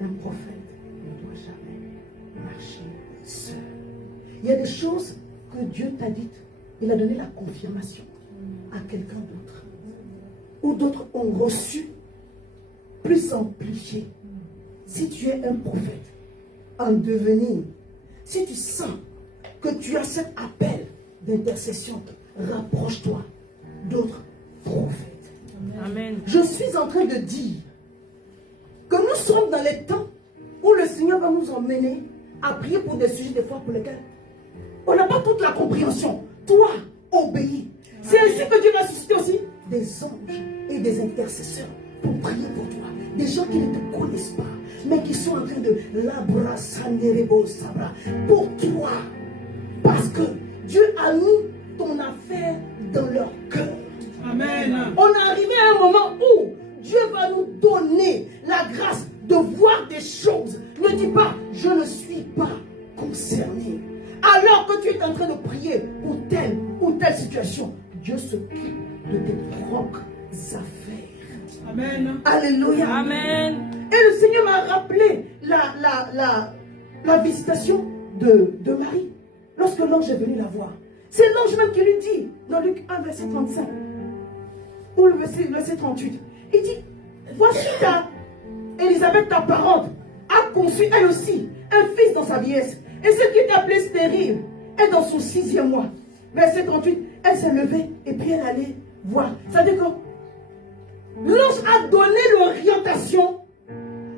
Un prophète ne doit jamais marcher seul. Il y a des choses que Dieu t'a dites. Il a donné la confirmation à quelqu'un d'autre. Ou d'autres ont reçu, plus amplifié. Si tu es un prophète en devenir, si tu sens que tu as cet appel d'intercession, rapproche-toi d'autres prophètes. Amen. Je suis en train de dire que nous sommes dans les temps où le Seigneur va nous emmener à prier pour des sujets des fois pour lesquels on n'a pas toute la compréhension. Toi, obéis. C'est ainsi que Dieu va susciter aussi des anges et des intercesseurs pour prier pour toi. Des gens qui ne te connaissent pas, mais qui sont en train de l'abrassanerebo sabra pour toi. Parce que Dieu a mis ton affaire dans leur cœur. Amen. On est arrivé à un moment où Dieu va nous donner la grâce de voir des choses. Ne dis pas, je ne suis pas concerné. Alors que tu es en train de prier pour telle ou telle situation, Dieu s'occupe de tes propres affaires. Amen. Alléluia. Amen. Et le Seigneur m'a rappelé la visitation de Marie. Lorsque l'ange est venu la voir. C'est l'ange même qui lui dit, dans Luc 1, verset 35, ou le verset 38, il dit, voici Élisabeth, ta parente, a conçu elle aussi un fils dans sa vieillesse. Et ce qui est appelé stérile est dans son 6e mois. Verset 38, elle s'est levée et puis elle allait voir. Ça veut dire que l'ange a donné l'orientation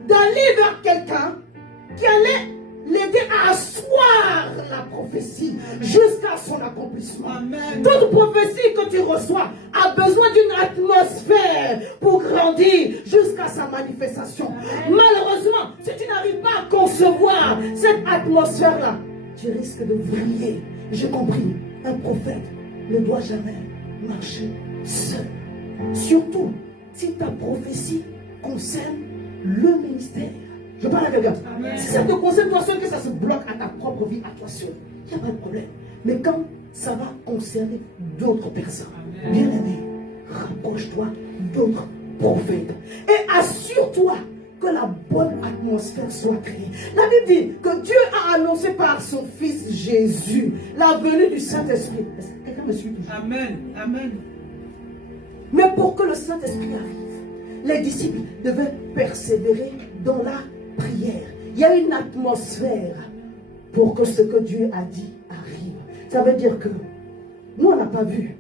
d'aller vers quelqu'un qui allait l'aider à asseoir la prophétie jusqu'à son accomplissement. Amen. Toute prophétie que tu reçois a besoin d'une atmosphère pour grandir jusqu'à sa manifestation. Malheureusement, si tu n'arrives pas à concevoir cette atmosphère-là, tu risques de vriller. J'ai compris, un prophète ne doit jamais marcher seul. Surtout si ta prophétie concerne le ministère. Je parle à quelqu'un. Si ça te concerne toi seul, que ça se bloque à ta propre vie, à toi seul, il n'y a pas de problème. Mais quand ça va concerner d'autres personnes, bien aimé, rapproche-toi d'autres prophètes. Et assure-toi que la bonne atmosphère soit créée. La Bible dit que Dieu a annoncé par son Fils Jésus la venue du Saint-Esprit. Est-ce que quelqu'un me suit toujours? Amen. Amen. Mais pour que le Saint-Esprit arrive, les disciples devaient persévérer dans la prière. Il y a une atmosphère pour que ce que Dieu a dit arrive. Ça veut dire que nous, on n'a pas vu.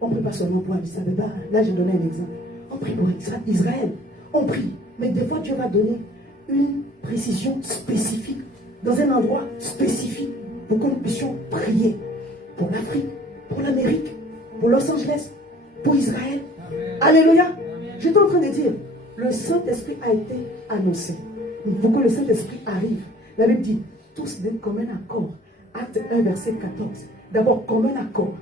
On ne prie pas seulement pour Addis Abeba. Là, j'ai donné un exemple. On prie pour Israël. On prie. Mais des fois, Dieu va donner une précision spécifique dans un endroit spécifique pour que nous puissions prier pour l'Afrique, pour l'Amérique, pour Los Angeles, pour Israël. Alléluia. J'étais en train de dire, le Saint-Esprit a été annoncé. Pour que le Saint-Esprit arrive, la Bible dit, tous d'un commun accord. Acte 1, verset 14. D'abord, commun accord.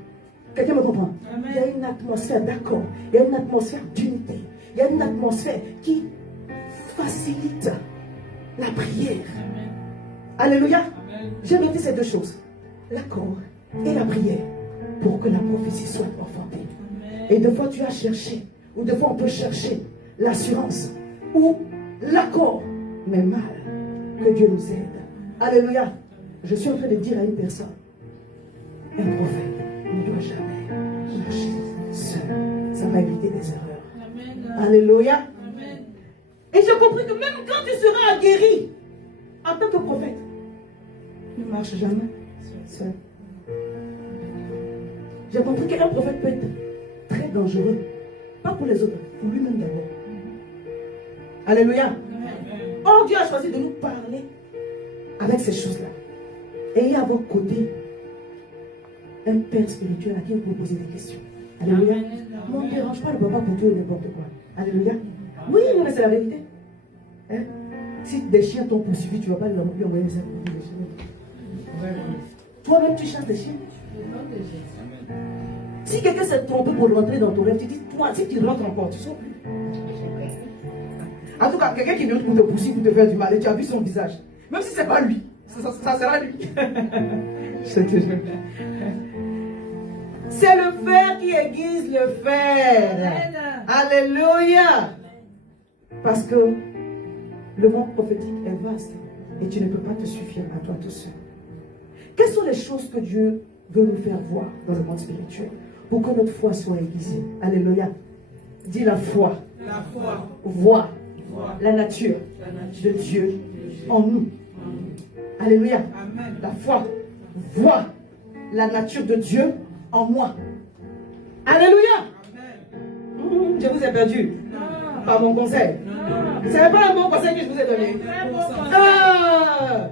Quelqu'un me comprend? Amen. Il y a une atmosphère d'accord. Il y a une atmosphère d'unité. Il y a une atmosphère qui facilite la prière. Amen. Alléluia. Amen. J'ai noté ces deux choses. L'accord et la prière pour que la prophétie soit enfantée. Et des fois, tu as cherché, ou des fois, on peut chercher l'assurance ou l'accord, mais mal. Que Dieu nous aide. Alléluia. Je suis en train de dire à une personne, un prophète ne doit jamais marcher seul. Ça va éviter des erreurs. Amen. Alléluia. Amen. Et j'ai compris que même quand tu seras guéri, en tant que prophète, tu ne marches jamais seul. J'ai compris qu'un prophète peut être très dangereux. Pas pour les autres, pour lui-même d'abord. Alléluia. Amen. Oh, Dieu a choisi de nous parler avec ces choses-là. Ayez à vos côtés un père spirituel à qui vous pouvez poser des questions. Alléluia. On ne dérange pas le papa pour tout et n'importe quoi. Alléluia. Oui, mais c'est la vérité. Hein? Si des chiens t'ont poursuivi, tu ne vas pas lui envoyer des chiens. Toi-même, tu chasses des chiens. Si quelqu'un s'est trompé pour rentrer dans ton rêve, tu dis, toi, si tu rentres encore, tu ne sors plus. En tout cas, quelqu'un qui vient pour te pousser, pour te faire du mal, et tu as vu son visage. Même si ce n'est pas lui, ça sera lui. Je te jure. C'est le fer qui aiguise le fer. Alléluia. Parce que le monde prophétique est vaste et tu ne peux pas te suffire à toi tout seul. Quelles sont les choses que Dieu veut nous faire voir dans le monde spirituel pour que notre foi soit aiguisée? Alléluia. Dis la foi. La foi. Voit la nature de Dieu en nous. Alléluia. Amen. La foi voit la nature de Dieu en moi. Alléluia. Amen. Je vous ai perdu Non. par mon conseil. Ce n'est pas un bon conseil que je vous ai donné. Très bon conseil. Ah!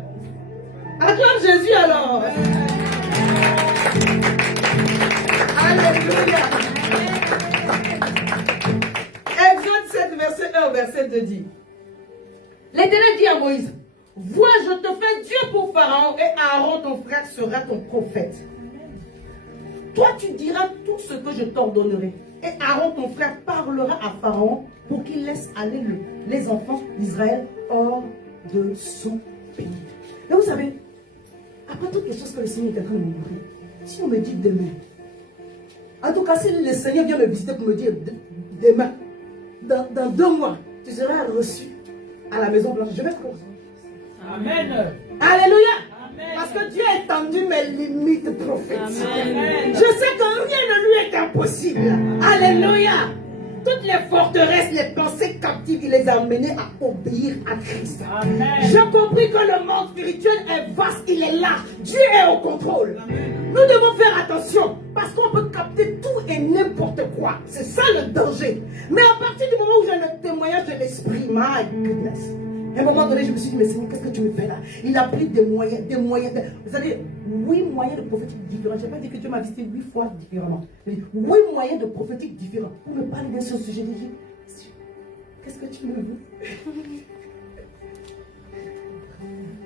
Acclame Jésus alors. Alléluia. Exode 7, verset 1 au verset 2 dit: L'Éternel dit à Moïse, vois, je te fais Dieu pour Pharaon et Aaron ton frère sera ton prophète. Toi tu diras tout ce que je t'ordonnerai. Et Aaron ton frère parlera à Pharaon pour qu'il laisse aller les enfants d'Israël hors de son pays. Et vous savez, après toutes les choses que le Seigneur est en train de me montrer, si on me dit demain, en tout cas si le Seigneur vient me visiter pour me dire demain, dans 2 mois, tu seras reçu à la Maison Blanche, je vais croire. Amen. Alléluia. Amen. Parce que Dieu a étendu mes limites prophétiques. Amen. Je sais que rien ne lui est impossible. Alléluia. Toutes les forteresses, les pensées captives, il les a amenées à obéir à Christ. Amen. J'ai compris que le monde spirituel est vaste, il est là. Dieu est au contrôle. Amen. Nous devons faire attention parce qu'on peut capter tout et n'importe quoi. C'est ça le danger. Mais à partir du moment où j'ai le témoignage de l'esprit, my goodness. À un moment donné, je me suis dit, mais Seigneur, qu'est-ce que tu me fais là? Il a pris des moyens. Vous savez, 8 moyens de prophétique différents. Je n'ai pas dit que Dieu m'a visité 8 fois différemment. J'ai dit 8 moyens de prophétique différents. Pour me parler d'un seul sujet, j'ai dit, qu'est-ce que tu me veux?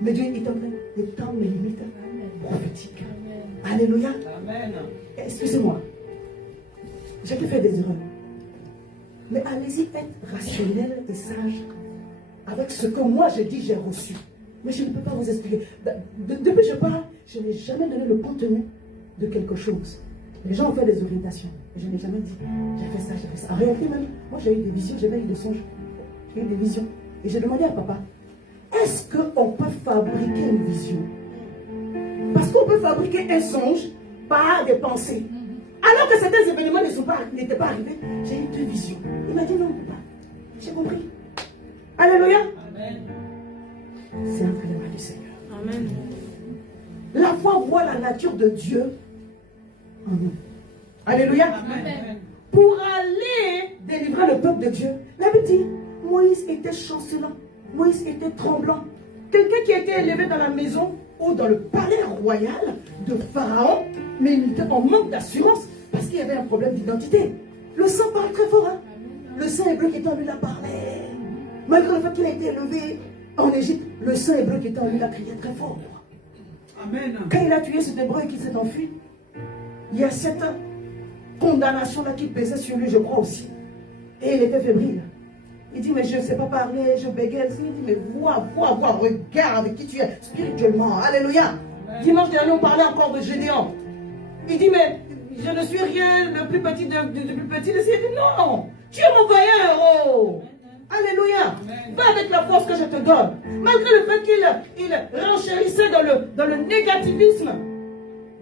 Mais Dieu est en train d'étendre mes limites prophétiques. Alléluia. Amen. Excusez-moi. J'ai pu faire des erreurs. Mais allez-y être rationnel et sage avec ce que moi j'ai dit, j'ai reçu. Mais je ne peux pas vous expliquer. Depuis que je parle, je n'ai jamais donné le contenu de quelque chose. Les gens ont fait des orientations. Et je n'ai jamais dit, j'ai fait ça, j'ai fait ça. En réalité même, moi j'ai eu des visions, j'avais eu des songes. J'ai eu des visions. Et j'ai demandé à papa, est-ce qu'on peut fabriquer une vision? Parce qu'on peut fabriquer un songe par des pensées. Alors que certains événements n'étaient pas arrivés, j'ai eu 2 visions. Il m'a dit non, papa. J'ai compris. Alléluia. Amen. C'est entre les mains du Seigneur. Amen. La foi voit la nature de Dieu en nous. Alléluia. Amen. Pour aller délivrer le peuple de Dieu, la Bible dit, Moïse était chancelant. Moïse était tremblant. Quelqu'un qui était élevé dans la maison ou dans le palais royal de Pharaon, mais il était en manque d'assurance parce qu'il y avait un problème d'identité. Le sang parle très fort. Hein? Le sang hébreu qui était en lui l'a parlé. Malgré le fait qu'il a été élevé en Égypte, le sang hébreu qui était en lui l'a crié très fort. Amen. Quand il a tué cet hébreu et qu'il s'est enfui, il y a cette condamnation-là qui pesait sur lui, je crois aussi. Et il était fébrile. Il dit, mais je ne sais pas parler, je bégaye. Il dit, mais vois, regarde qui tu es spirituellement. Alléluia. Amen. Dimanche dernier, on parlait encore de Gédéon. Il dit, mais je ne suis rien, le plus petit du plus petit. Il dit, non, tu es mon vaillant héros. Alléluia. Amen. Va avec la force que je te donne. Malgré le fait qu'il renchérissait dans le négativisme,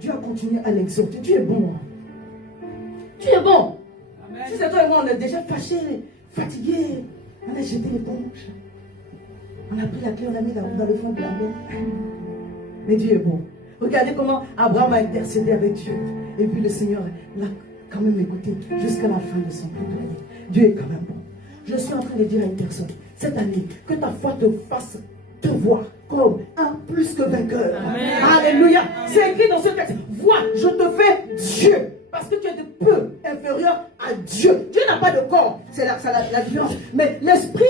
Dieu a continué à l'exhorter. Tu es bon. Tu es bon. Si c'est toi et moi, on est déjà fâchés, fatigués. On a jeté l'éponge. On a pris la clé, on l'a mis dans le fond de la mer. Mais Dieu est bon. Regardez comment Abraham a intercédé avec Dieu. Et puis le Seigneur l'a quand même écouté jusqu'à la fin de son plaidoyer. Dieu est quand même bon. Je suis en train de dire à une personne, cette année, que ta foi te fasse te voir comme un plus que vainqueur. Amen. Alléluia. C'est écrit dans ce texte. Vois, je te fais Dieu. Parce que tu es de peu inférieur à Dieu. Dieu n'a pas de corps. C'est la différence. Mais l'esprit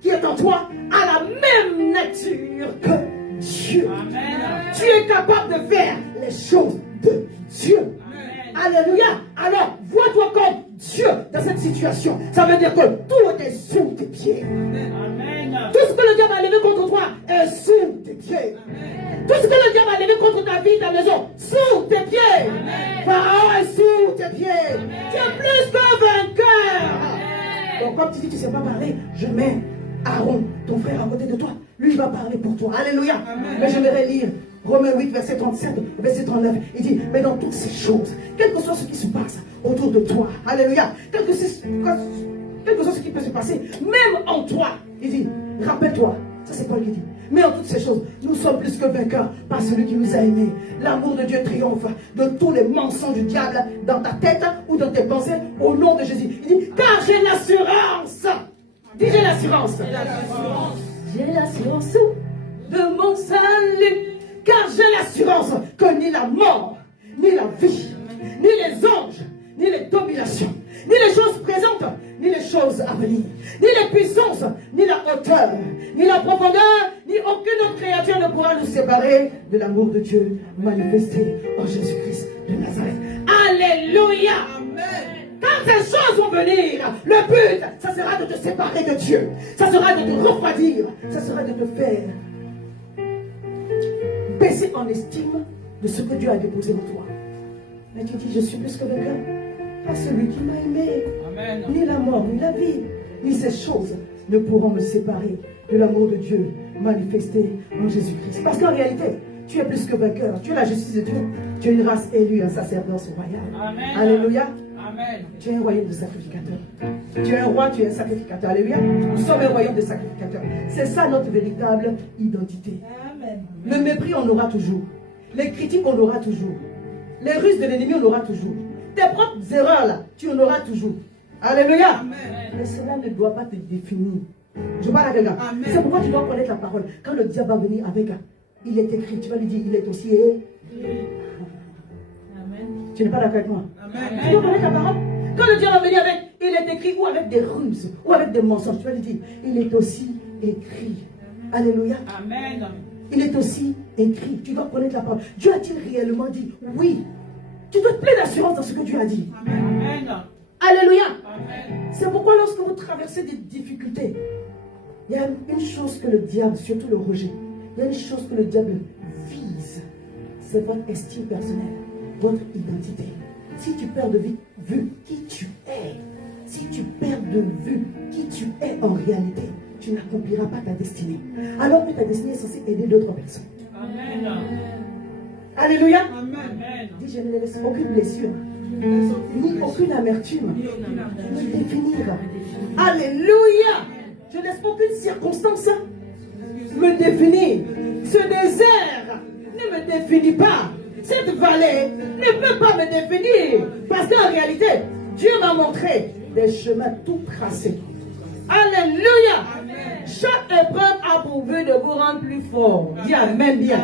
qui est en toi a la même nature que Dieu. Amen. Tu es capable de faire les choses de Dieu. Amen. Alléluia. Alors, vois-toi comme Dieu dans cette situation. Ça veut dire que tout est sous tes pieds. Amen. Tout ce que le diable a levé contre toi est sous tes pieds. Amen. Tout ce que le diable a levé contre ta vie, ta maison, sous tes pieds. Pharaon est sous tes pieds. Tu es plus qu'un vainqueur. Donc, comme tu dis, tu ne sais pas parler, je mets Aaron, ton frère, à côté de toi. Lui, il va parler pour toi. Alléluia. Mais j'aimerais lire Romains 8, verset 37, verset 39. Il dit, mais dans toutes ces choses, quel que soit ce qui se passe autour de toi, alléluia, quel que soit ce qui peut se passer, même en toi, il dit, rappelle-toi, ça c'est Paul qui dit, mais en toutes ces choses, nous sommes plus que vainqueurs par celui qui nous a aimés. L'amour de Dieu triomphe de tous les mensonges du diable dans ta tête ou dans tes pensées au nom de Jésus. Il dit, car j'ai l'assurance. Dis, j'ai l'assurance. J'ai l'assurance de mon salut. Car j'ai l'assurance que ni la mort, ni la vie, ni les anges, ni les dominations, ni les choses présentes, ni les choses à venir, ni les puissances, ni la hauteur, ni la profondeur, ni aucune autre créature ne pourra nous séparer de l'amour de Dieu manifesté en Jésus-Christ de Nazareth. Alléluia! Amen. Quand ces choses vont venir, le but, ça sera de te séparer de Dieu. Ça sera de te refroidir. Ça sera de te faire baisser en estime de ce que Dieu a déposé en toi. Mais tu dis, je suis plus que vainqueur. Pas celui qui m'a aimé. Amen. Ni la mort, ni la vie, ni ces choses ne pourront me séparer de l'amour de Dieu manifesté en Jésus-Christ. Parce qu'en réalité, tu es plus que vainqueur. Tu es la justice de Dieu. Tu es une race élue, un sacerdoce royal. Amen. Alléluia. Amen. Tu es un royaume de sacrificateurs. Tu es un roi, tu es un sacrificateur. Alléluia. Nous sommes un royaume de sacrificateurs. C'est ça notre véritable identité. Amen. Le mépris, on aura toujours. Les critiques, on aura toujours. Les ruses de l'ennemi, on aura toujours. Tes propres erreurs, là, tu en auras toujours. Alléluia. Amen. Mais cela ne doit pas te définir. Je parle à quelqu'un. Amen. C'est pourquoi tu dois connaître la parole. Quand le diable va venir avec il est écrit, tu vas lui dire, il est aussi. Amen. Tu n'es pas d'accord avec moi? Amen. Tu dois connaître la parole. Quand le diable va venir avec, il est écrit, ou avec des ruses, ou avec des mensonges, tu vas lui dire, il est aussi écrit. Alléluia. Amen. Il est aussi écrit. Tu dois connaître la parole. Dieu a-t-il réellement dit? Oui. Tu dois être plein d'assurance dans ce que Dieu a dit. Amen. Alléluia. Amen. C'est pourquoi lorsque vous traversez des difficultés, il y a une chose que le diable, surtout le rejet, il y a une chose que le diable vise. C'est votre estime personnelle, votre identité. Si tu perds de vue qui tu es, si tu perds de vue qui tu es en réalité, tu n'accompliras pas ta destinée. Alors que ta destinée est censée aider d'autres personnes. Amen. Alléluia. Amen. Dis, je ne laisse aucune blessure, ni aucune amertume me définir. Alléluia. Je ne laisse aucune circonstance me définir. Ce désert ne me définit pas. Cette vallée ne peut pas me définir. Parce qu'en réalité, Dieu m'a montré des chemins tout tracés. Alléluia. Chaque épreuve a pour but de vous rendre plus fort. Dis Amen bien.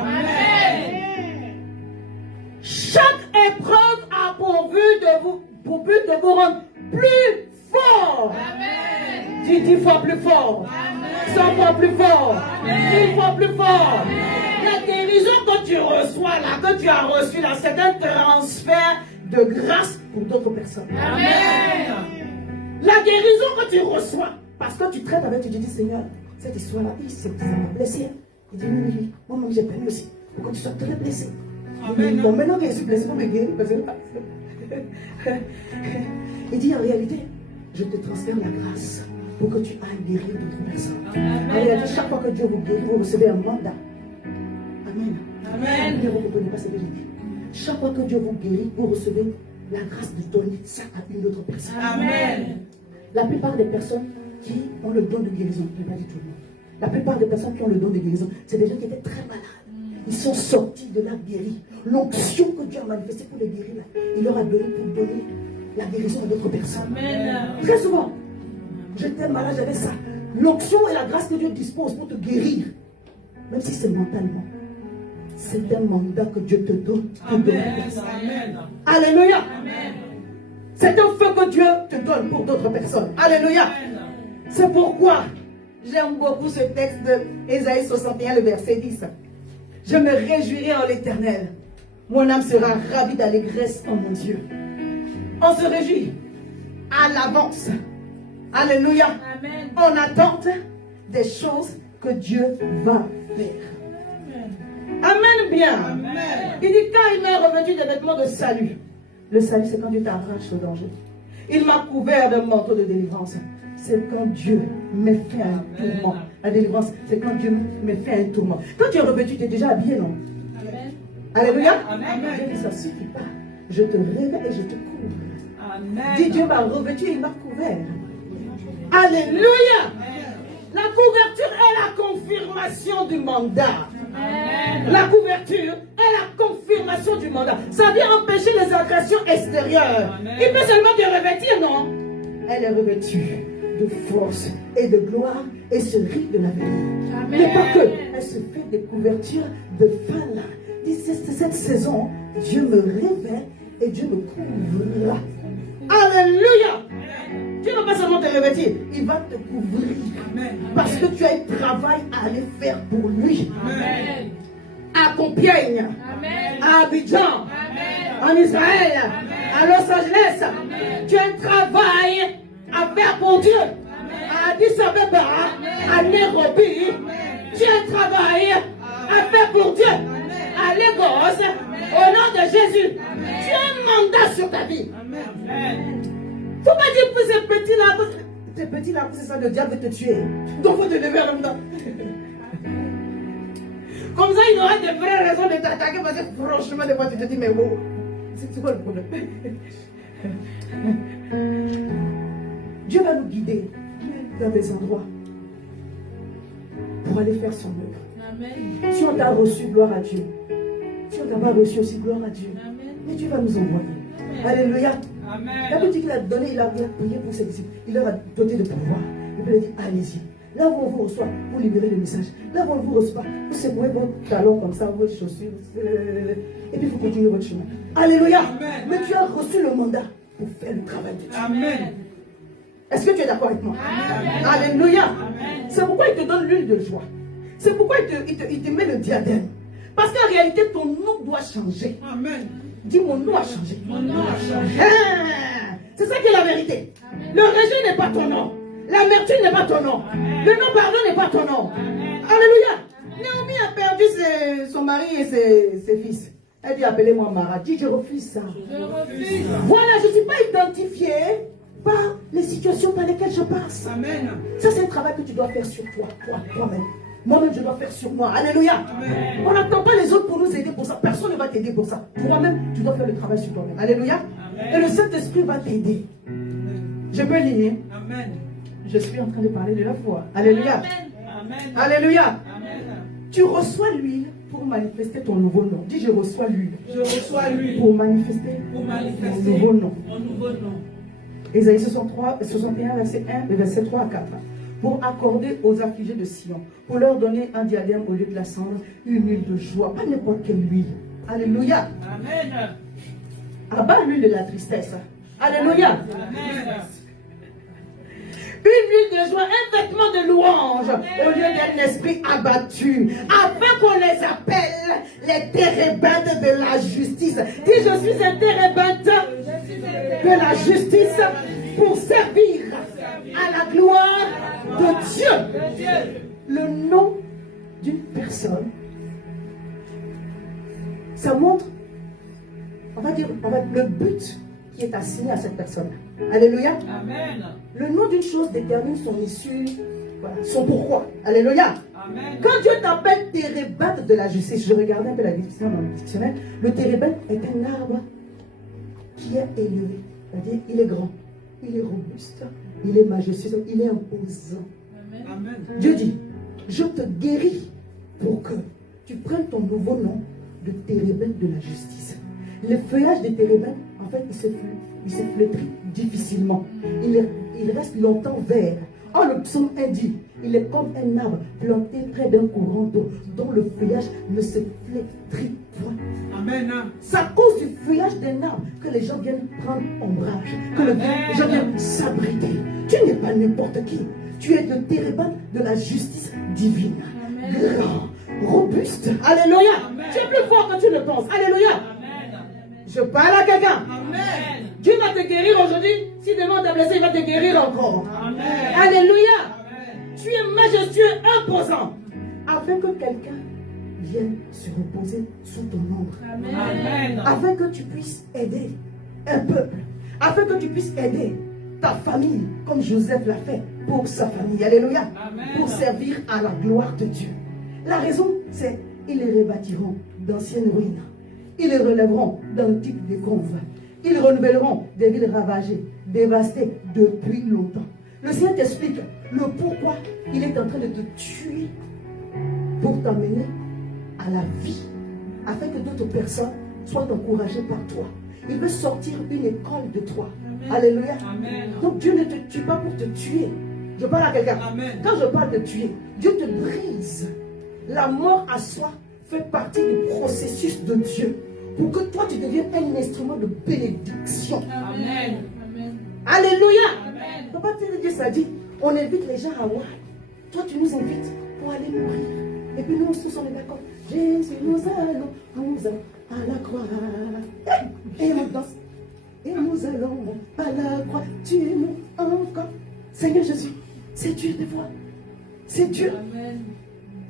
Chaque épreuve a pour but de vous rendre plus fort. Dis 10 fois plus fort. 100 fois plus fort. 1000 fois plus fort. La guérison que tu reçois là, que tu as reçu là, c'est un transfert de grâce pour d'autres personnes. Amen. La guérison que tu reçois, parce que tu traites avec, tu te dis, Seigneur, cette histoire-là, ça m'a blessé. Il dit, oui, moi-même j'ai permis aussi, pour que tu sois très blessé. Amen. Bon, maintenant que je suis blessé, pour me guérir, parce que... Il dit, en réalité, je te transfère la grâce pour que tu ailles guérir d'autres personnes. En réalité, chaque fois que Dieu vous guérit, vous recevez un mandat. Amen. Amen. Ne vous comprenez pas ce que je dis. Chaque fois que Dieu vous guérit, vous recevez la grâce de donner ça à une autre personne. Amen. La plupart des personnes qui ont le don de guérison, je ne vais pas dire tout le monde, la plupart des personnes qui ont le don de guérison, c'est des gens qui étaient très malades. Ils sont sortis de la guérie. L'onction que Dieu a manifestée pour les guérir, là, il leur a donné pour donner la guérison à d'autres personnes. Amen. Très souvent, j'étais malade, j'avais ça. L'onction et la grâce que Dieu dispose pour te guérir, même si c'est mentalement, c'est un mandat que Dieu te donne. Amen. Amen. Alléluia. Amen. C'est un feu que Dieu te donne pour d'autres personnes. Alléluia. C'est pourquoi j'aime beaucoup ce texte de Ésaïe 61, le verset 10. Je me réjouirai en l'Éternel. Mon âme sera ravie d'allégresse en mon Dieu. On se réjouit à l'avance. Alléluia. Amen. En attente des choses que Dieu va faire. Amen bien. Amen. Il dit quand il m'a revêtu des vêtements de salut. Le salut, c'est quand Dieu t'arrache le danger. Il m'a couvert d'un manteau de délivrance. C'est quand Dieu me fait un tourment. La délivrance, c'est quand Dieu me fait un tourment. Quand tu es revêtu, tu es déjà habillé, non? Amen. Alléluia. Amen. Dieu dit, ça ne suffit pas. Je te réveille et je te couvre. Amen. Dis, Dieu m'a revêtu et il m'a couvert. Alléluia. La couverture est la confirmation du mandat. Amen. La couverture est la confirmation du mandat. Ça vient empêcher les agressions extérieures. Amen. Il peut seulement te revêtir, non? Elle est revêtue de force et de gloire et se rit de l'avenir. Mais pas que. Elle se fait des couvertures de fin là. Dit, cette saison, Dieu me révèle et Dieu me couvrira. Alléluia. Dieu ne va pas seulement te revêtir, il va te couvrir. Amen. Parce que tu as un travail à aller faire pour lui. Amen. À Compiègne, Amen. à Abidjan, Amen. en Israël, à Los Angeles. Amen. Tu as un travail à faire pour Dieu. À Addis Abeba, à Nairobi. Tu as un travail à faire pour Dieu. À Lagos, au nom de Jésus. Tu as un mandat sur ta vie. Amen. Faut pas dire que ces petits-là, c'est ça, le diable veut te tuer. Donc faut te lever en même temps. Comme ça, il aura des vraies raisons de t'attaquer parce que franchement, des fois, tu te dis, mais wow, c'est quoi le problème? Dieu va nous guider dans des endroits pour aller faire son œuvre. Amen. Si on t'a reçu, gloire à Dieu. Si on t'a pas reçu aussi, gloire à Dieu. Amen. Mais Dieu va nous envoyer. Alléluia. La Amen. Bible dit qu'il a donné, il a prié pour ses disciples. Il leur a doté de pouvoir. Il leur a dit, allez-y. Là où on vous reçoit, vous libérez le message. Là où on ne vous reçoit pas, vous secouez vos talons comme ça, vos chaussures. Et puis vous continuez votre chemin. Alléluia. Amen. Mais tu as reçu le mandat pour faire le travail de Dieu. Amen. Est-ce que tu es d'accord avec moi? Amen. Alléluia. Amen. C'est pourquoi il te donne l'huile de joie. C'est pourquoi il te met le diadème. Parce qu'en réalité, ton nom doit changer. Amen. Dis, mon nom a changé. Mon nom a changé. Ah, c'est ça qui est la vérité. Le rejet n'est pas ton nom. L'amertume n'est pas ton nom. Amen. Le non-pardon n'est pas ton nom. Amen. Alléluia. Naomi a perdu son mari et ses fils. Elle dit, appelez-moi Mara. Dis, je refuse ça. Je refuse. Voilà, je ne suis pas identifiée par les situations par lesquelles je passe. Amen. Ça, c'est un travail que tu dois faire sur toi-même. Moi-même, je dois faire sur moi. Alléluia. Amen. On n'attend pas les autres pour nous aider pour ça. Personne ne va t'aider pour ça. Toi-même, tu dois faire le travail sur toi-même. Alléluia. Amen. Et le Saint-Esprit va t'aider. Je peux lire. Amen. Je suis en train de parler de la foi. Alléluia. Amen. Alléluia. Amen. Tu reçois l'huile pour manifester ton nouveau nom. Dis, je reçois l'huile Je reçois lui pour manifester pour mon manifester nouveau nom. mon nouveau nom. Ésaïe 61, verset 1 et verset 3 à 4. Pour accorder aux affligés de Sion, pour leur donner un diadème au lieu de la cendre, une huile de joie, pas n'importe quelle huile. Alléluia. Amen. Abat l'huile de la tristesse. Alléluia. Amen. Une huile de joie, un vêtement de louange, au lieu d'un esprit abattu, afin qu'on les appelle les térébintes de la justice. Dis, je suis un térébinte de la justice pour servir à la gloire de Dieu. Le nom d'une personne, ça montre, on va dire, le but qui est assigné à cette personne. Alléluia. Amen. Le nom d'une chose détermine son issue, voilà, son pourquoi. Alléluia. Amen. Quand Dieu t'appelle térébinthe de la justice, je regardais un peu la définition dans le dictionnaire, le térébinthe est un arbre qui est élevé. C'est-à-dire, il est grand, il est robuste, il est majestueux, il est imposant. Amen. Dieu dit, je te guéris pour que tu prennes ton nouveau nom de térébinthe de la justice. Le feuillage des térébinthes, en fait, il se flétrit difficilement. Il reste longtemps vert. Oh, le psaume 1 dit, il est comme un arbre planté près d'un courant d'eau, dont le feuillage ne se flétrit point. Amen. C'est à cause du feuillage d'un arbre que les gens viennent prendre ombrage, que les gens viennent s'abriter. Tu n'es pas n'importe qui. Tu es le térébinthe de la justice divine. Grand, robuste. Alléluia. Amen. Tu es plus fort que tu le penses. Alléluia. Amen. Je parle à quelqu'un. Amen. Dieu va te guérir aujourd'hui. Si demain on t'a blessé, il va te guérir encore. Amen. Alléluia. Amen. Tu es majestueux, imposant. Afin que quelqu'un vienne se reposer sous ton ombre. Amen. Afin que tu puisses aider un peuple. Afin que tu puisses aider ta famille, comme Joseph l'a fait pour sa famille. Alléluia. Amen. Pour servir à la gloire de Dieu. La raison, c'est ils les rebâtiront d'anciennes ruines. Ils les relèveront d'antiques décombres. Ils renouvelleront des villes ravagées, dévastées depuis longtemps. Le Seigneur t'explique le pourquoi il est en train de te tuer pour t'amener à la vie, afin que d'autres personnes soient encouragées par toi. Il veut sortir une école de toi. Amen. Alléluia. Amen. Donc Dieu ne te tue pas pour te tuer. Je parle à quelqu'un. Amen. Quand je parle de tuer, Dieu te brise. La mort à soi fait partie du processus de Dieu pour que toi tu deviennes un instrument de bénédiction. Amen. Alléluia. Amen. Papa Dieu ça dit, on invite les gens à voir. Toi tu nous invites pour aller mourir. Et puis nous tous on est d'accord. Jésus, nous allons à la croix. Et on danse. Et nous allons à la croix. Tu nous encore. Seigneur Jésus, c'est Dieu de voir. C'est Dieu. Amen.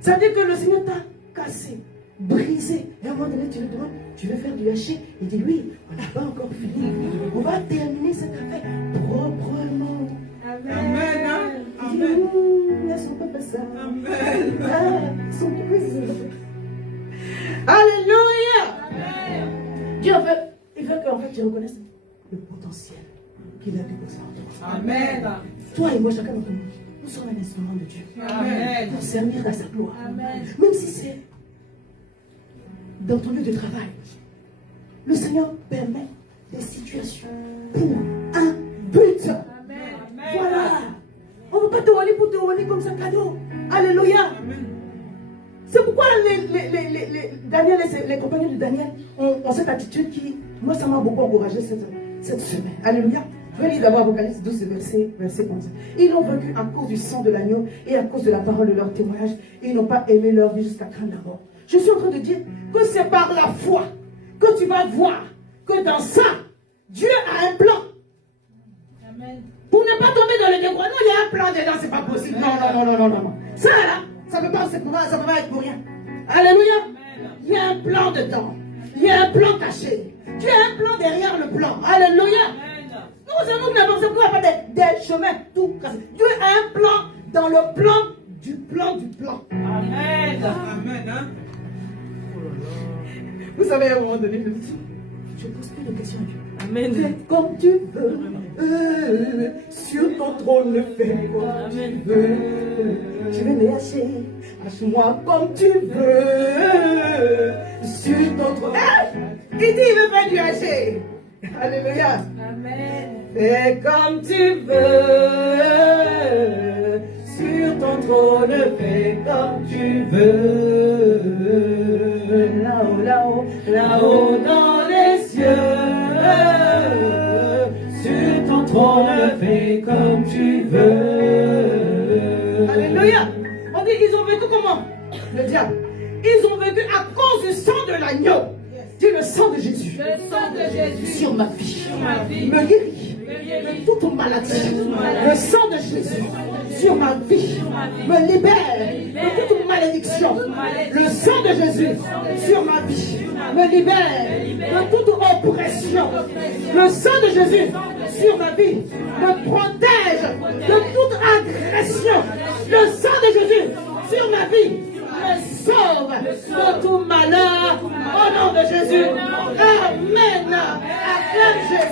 Ça veut dire que le Seigneur t'a cassé, brisé. Et à un moment donné, tu le demandes, tu veux faire du haché. Il dit oui, on n'a pas encore fini. On va terminer cette affaire proprement. Amen. Il dit, Amen. laisse-moi pas faire ça. Amen. Ah, son brisé. Alléluia. Amen. Dieu il veut qu'en fait tu reconnaisses le potentiel qu'il a déposé en toi. Amen. Toi et moi, chacun d'entre nous, nous sommes un instrument de Dieu. Amen. Pour servir à sa gloire. Amen. Même si c'est dans ton lieu de travail, le Seigneur permet des situations pour un but. Amen. Voilà. On ne veut pas te rouler pour te rouler comme ça, cadeau. Alléluia. Amen. C'est pourquoi Daniel et les compagnons de Daniel ont cette attitude qui, moi, ça m'a beaucoup encouragé cette semaine. Alléluia. Je vais lire d'abord Apocalypse 12, verset 11. Ils l'ont vaincu à cause du sang de l'agneau et à cause de la parole de leur témoignage. Ils n'ont pas aimé leur vie jusqu'à craindre la mort. Je suis en train de dire que c'est par la foi que tu vas voir que dans ça, Dieu a un plan. Amen. Pour ne pas tomber dans le découragement, non, il y a un plan dedans, c'est pas possible. Non. Ça là, ça ne peut pas être pour rien. Alléluia. Amen. Il y a un plan dedans. Il y a un plan caché. Tu as un plan derrière le plan. Alléluia. Amen. Nous n'avançons pas des chemins tout cassés. Dieu a un plan dans le plan du plan du plan. Amen. Amen. Vous savez, à un moment donné, je pose plus de questions à Dieu. Amen. Fais comme tu veux, sur ton trône, fais comme tu veux. Je vais me hacher, hache-moi comme tu veux, sur ton trône. Il dit, il veut faire du haché. Alléluia. Amen. Fais comme tu veux, sur ton trône, fais comme tu veux. Là-haut, là-haut, là-haut dans les cieux, sur ton trône, fais comme tu veux. Alléluia. On dit, ils ont vécu comment? Le diable. Ils ont vécu à cause du sang de l'agneau. Dis le sang de Jésus. Le sang de Jésus. Sur ma vie. Sur ma vie. Me guérit de toute maladie. Le sang de Jésus sur ma vie me libère de toute malédiction. Le sang de Jésus sur ma vie me libère de toute oppression. Le sang de Jésus sur ma vie me protège de toute agression. Le sang de Jésus sur ma vie me sauve de tout malheur. Au nom de Jésus. Amen. Acclame Jésus.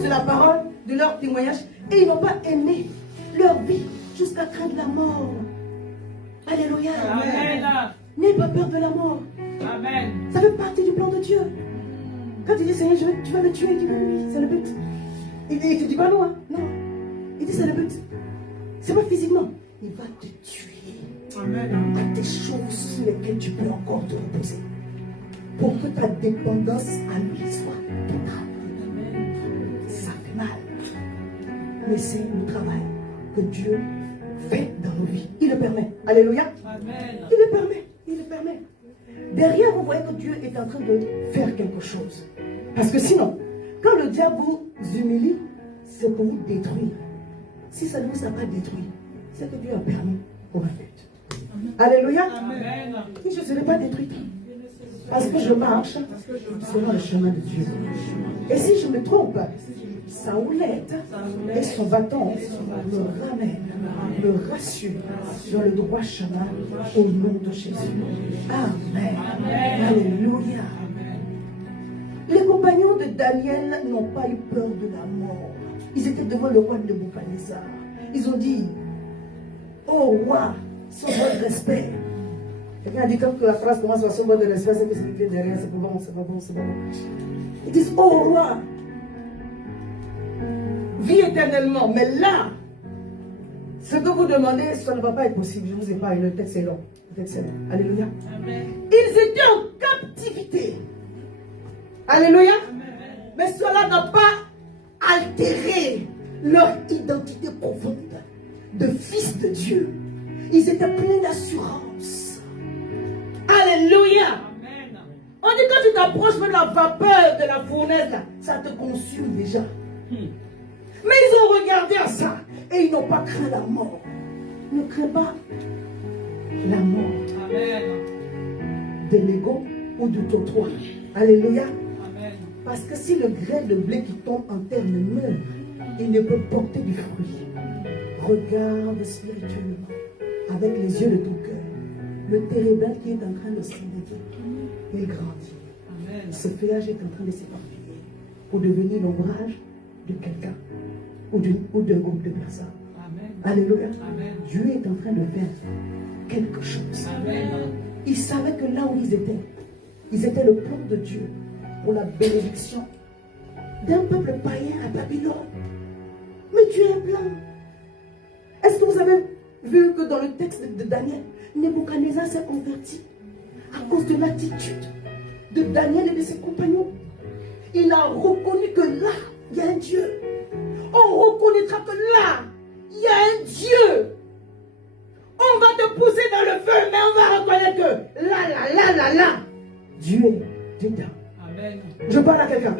cause de la parole, de leur témoignage, et ils n'ont pas aimé leur vie jusqu'à craindre la mort. Alléluia. Amen. N'aie pas peur de la mort. Amen. Ça fait partie du plan de Dieu. Quand il dit Seigneur, tu vas me tuer, il dit oui, c'est le but. Il te dit pas non, hein? Non. Il dit c'est le but. C'est pas physiquement. Il va te tuer. Amen. À des choses sur lesquelles tu peux encore te reposer. Pour que ta dépendance à lui soit totale. Ça fait mal. Mais c'est le travail que Dieu fait dans nos vies. Il le permet. Alléluia. Amen. Il le permet. Il le permet. Derrière, vous voyez que Dieu est en train de faire quelque chose. Parce que sinon, quand le diable vous humilie, c'est pour vous détruire. Si ça ne vous a pas détruit, c'est que Dieu a permis pour un but. Alléluia. Amen. Et je ne serai pas détruite. Parce que je marche selon le chemin de Dieu. Et si je me trompe, sa houlette et son bâton me ramènent, me rassurent dans le droit chemin au nom de Jésus. Amen. Alléluia. Les compagnons de Daniel n'ont pas eu peur de la mort. Ils étaient devant le roi de Nebuchadnezzar. Ils ont dit, oh roi, sans votre respect. Quelqu'un a dit quand la phrase commence par son mot de respect, c'est que c'est derrière, c'est pas bon, c'est pas bon, c'est pas bon. Ils disent, oh roi, vis éternellement. Mais là, ce que vous demandez, ça ne va pas être possible. Je vous ai pas, le texte est long. Le texte est long. Alléluia. Amen. Ils étaient en captivité. Alléluia. Mais cela n'a pas altéré leur identité profonde de fils de Dieu. Ils étaient pleins d'assurance. Alléluia. Amen. On dit quand tu t'approches même de la vapeur de la fournaise, là, ça te consume déjà. Mais ils ont regardé à ça et ils n'ont pas craint la mort. Ne crains pas la mort Amen. de l'ego ou de ton toit. Alléluia. Amen. Parce que si le grain de blé qui tombe en terre ne meurt, il ne peut porter du fruit. Regarde spirituellement, avec les yeux de ton cœur, le térébinthe qui est en train de s'élever. Il grandit. Amen. Ce feuillage est en train de s'éparpiller pour devenir l'ombrage de quelqu'un ou d'un groupe de personnes. Amen. Alléluia. Amen. Dieu est en train de faire quelque chose. Amen. Ils savaient que là où ils étaient le plan de Dieu pour la bénédiction d'un peuple païen à Babylone. Mais Dieu a un plan. Est-ce que vous avez vu que dans le texte de Daniel, Nebuchadnezzar s'est converti à cause de l'attitude de Daniel et de ses compagnons? Il a reconnu que là, il y a un Dieu. On reconnaîtra que là, il y a un Dieu. On va te pousser dans le feu, mais on va reconnaître que là, Dieu est dedans. Amen. Je parle à quelqu'un.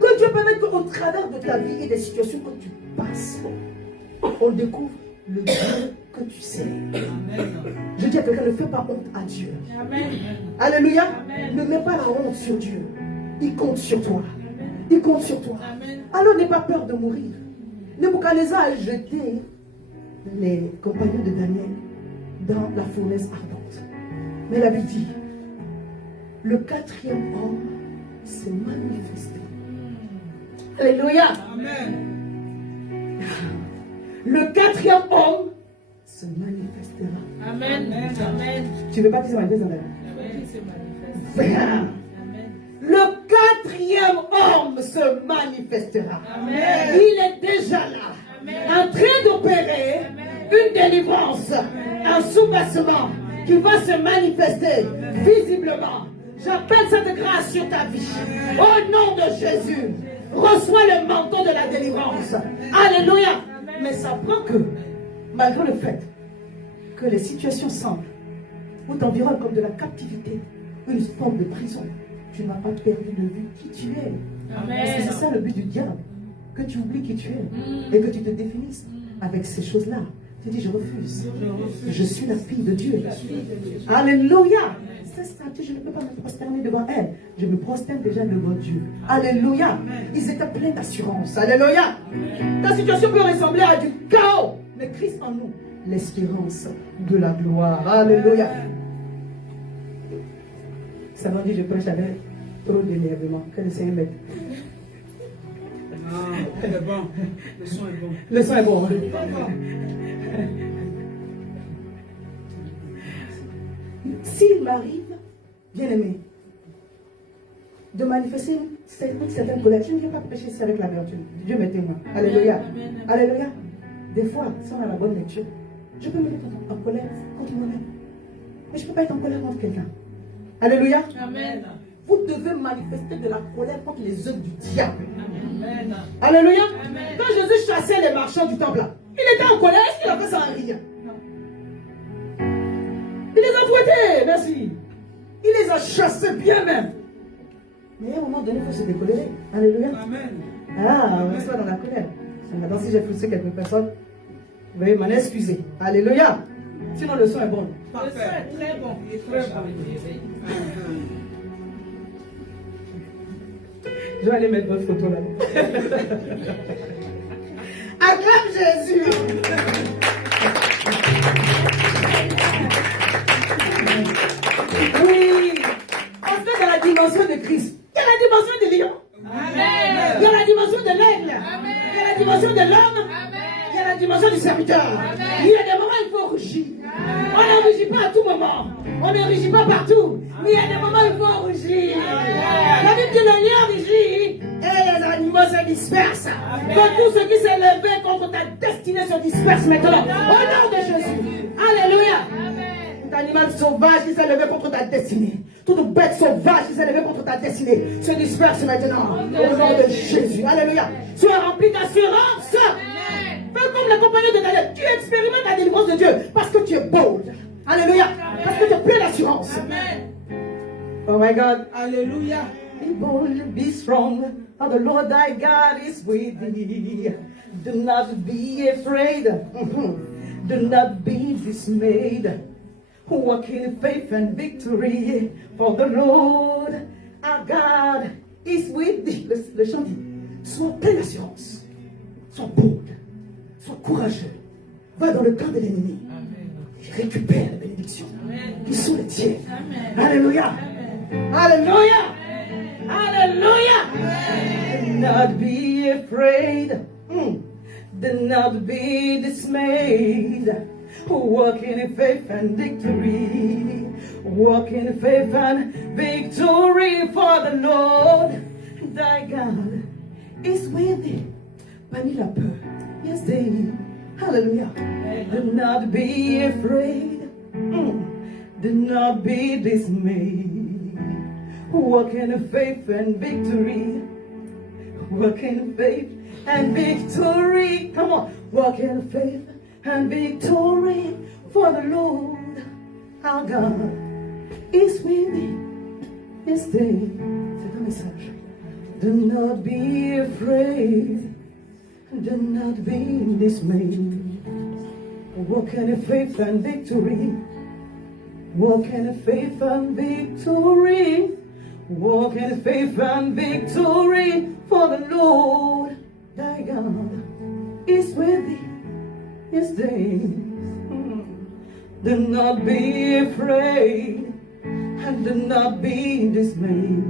Que Dieu permette qu'au travers de ta vie et des situations que tu passes, on découvre le Dieu que tu sais. Amen. Je dis à quelqu'un, ne fais pas honte à Dieu. Amen. Alléluia. Amen. Ne mets pas la honte sur Dieu. Il compte sur toi. Il compte sur toi. Amen. Alors n'aie pas peur de mourir. Nebuchadnezzar a jeté les compagnons de Daniel dans la fournaise ardente. Mais la Bible dit, le quatrième homme s'est manifesté. Alléluia. Amen. Le quatrième homme se manifestera. Amen. Amen. Tu ne veux pas qu'il se manifeste dans la vie? Amen. Se manifeste. Viens. Amen. Le quatrième homme se manifestera. Amen. Il est déjà là, en train d'opérer une délivrance, un soubassement qui va se manifester visiblement. J'appelle cette grâce sur ta vie. Au nom de Jésus, reçois le manteau de la délivrance. Alléluia. Mais ça prend que, malgré le fait que les situations semblent ou t'environnent comme de la captivité, une forme de prison, tu n'as pas perdu de vue qui tu es. Parce que c'est ça le but du diable, que tu oublies qui tu es et que tu te définisses avec ces choses-là. Tu dis, je refuse. Je suis la fille de Dieu. Alléluia. C'est ça, je ne peux pas me prosterner devant elle. Je me prosterne déjà devant Dieu. Alléluia. Ils étaient pleins d'assurance. Alléluia. Ta situation peut ressembler à du chaos. Mais Christ en nous, l'espérance de la gloire. Alléluia. Ça m'a dit, je prêche avec trop d'énervement. Que le Seigneur m'aide. C'est bon. Le son est bon. Le son est bon. S'il m'arrive, bien-aimé, de manifester une certaine colère, je ne viens pas prêcher ça avec la vertu. Dieu m'est témoin. Alléluia. Amen. Alléluia. Des fois, si on a la bonne lecture, je peux me mettre en colère contre moi-même. Mais je ne peux pas être en colère contre quelqu'un. Alléluia. Amen. Vous devez manifester de la colère contre les œuvres du diable. Amen. Alléluia. Amen. Quand Jésus chassait les marchands du temple, là, il était en colère. Est-ce qu'il a fait ça à rien? Il les a fouettés, merci. Il les a chassés bien même. Mais à un moment donné, il faut se décolérer. Alléluia. Amen. Ah, on reste pas dans la colère. Maintenant, si j'ai frustré quelques personnes, vous veuillez m'en excuser. Alléluia. Sinon, le son est bon. Le son est très bon. Il est très bon. Je vais aller mettre votre photo là. Acclame Jésus. Oui. On fait dans la dimension de Christ. Il y a la dimension de lion. Amen. Il y a la dimension de l'aigle. Amen. Il y a la dimension de l'homme. Amen. Il y a la dimension du serviteur. Amen. Il y a des moments où il faut rougir. On ne rougit pas à tout moment. On ne rougit pas partout. Mais il y a des moments où il faut rougir. La Bible dit le lion rugit et les animaux se dispersent. Que tout ce qui s'est levé contre ta destinée se disperse maintenant. Au nom de Jésus. Alléluia. Tout animal sauvage qui s'est levé contre ta destinée. Toute bête sauvage qui s'est levée contre ta destinée se disperse maintenant. Au nom de Jésus. Alléluia. Sois rempli d'assurance. Fais comme le compagnon de Daniel. Tu expérimentes la délivrance de Dieu parce que tu es bold. Alléluia. Parce que tu es plein d'assurance. Oh my God. Alléluia. Be bold, be strong, for the Lord thy God is with thee. Do not be afraid. Do not be dismayed. Walk in faith and victory, for the Lord our God is with thee. Le chant dit, sois plein d'assurance, sois bold, sois courageux. Va dans le camp de l'ennemi. Et récupère les bénédictions qui sont les tiennes. Alléluia. Alléluia. Hallelujah. Do not be afraid. Do not be dismayed. Walk in faith and victory. Walk in faith and victory, for the Lord thy God is with thee. Bannis la peur. Yes, David. Hallelujah. Do not be afraid. Do not be dismayed. Walk in faith and victory. Walk in faith and victory. Come on. Walk in faith and victory, for the Lord our God is with thee. This day. C'est un message. Do not be afraid. Do not be dismayed. Walk in faith and victory. Walk in faith and victory. Walk in faith and victory, for the Lord thy God is with thee this day. Do not be afraid and do not be dismayed.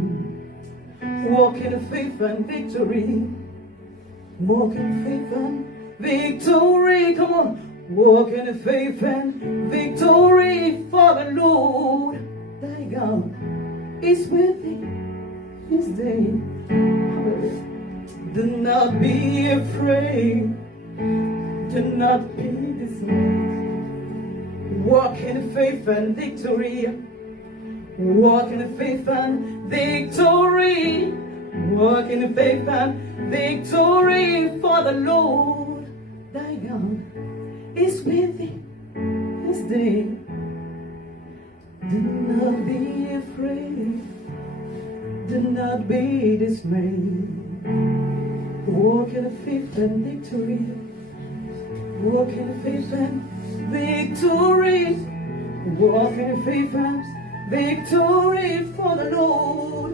Walk in faith and victory. Walk in faith and victory. Come on. Walk in faith and victory, for the Lord thy God is with thee this day. Do not be afraid. Do not be dismayed. Walk in faith and victory. Walk in faith and victory. Walk in faith and victory, for the Lord thy God is with thee this day. Do not be afraid. Do not be dismayed. Walk in faith and victory. Walk in faith and victory. Walk in faith and victory, for the Lord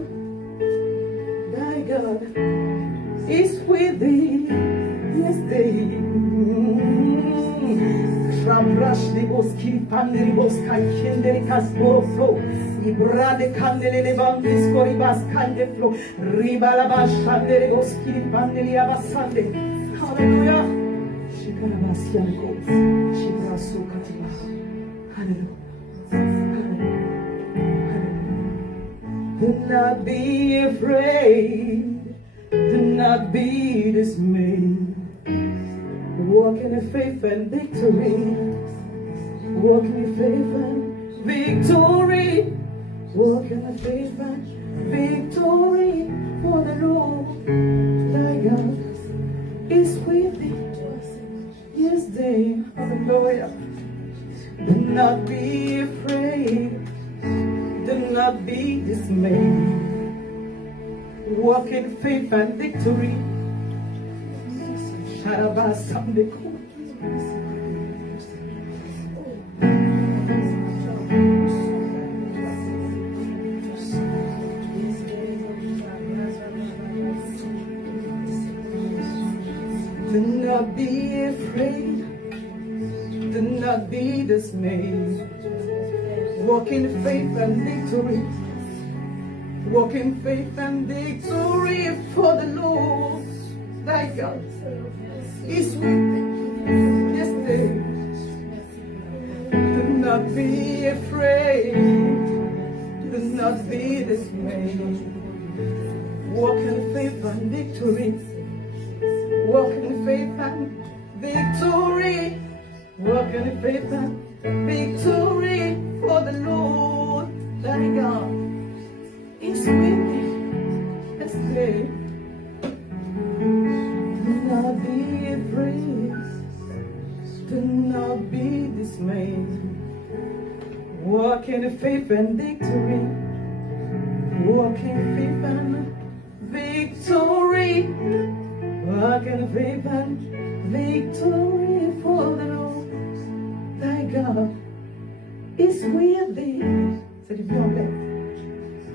thy God is with thee this day. Ramrash de boski pandri boska kende kasbofo Ibrade candele le bandis coribas candeflo. Riba la bashandere goskiri bandeli abasande. Hallelujah. Shikarabasianko. Shibrasu katiba. Hallelujah. Do not be afraid. Do not be dismayed. Walk in faith and victory. Walk in faith and victory. Walk in faith and victory. For the Lord thy God is with thee. Yes, day. Hallelujah. Do not be afraid. Do not be dismayed. Walk in faith and victory. Sharabasandeko. Do not be afraid. Do not be dismayed. Walk in faith and victory. Walk in faith and victory, for the Lord thy God is with thee. Yes, day. Do not be afraid. Do not be dismayed. Walk in faith and victory. Walk in faith and victory. Walk in faith and victory, for the Lord thy God is with thee. Let's say, do not be afraid. Do not be dismayed. Walk in faith and victory. Walk in faith and victory. Walk in faith and victory, for the Lord thy God is with thee. C'est du vieux anglais.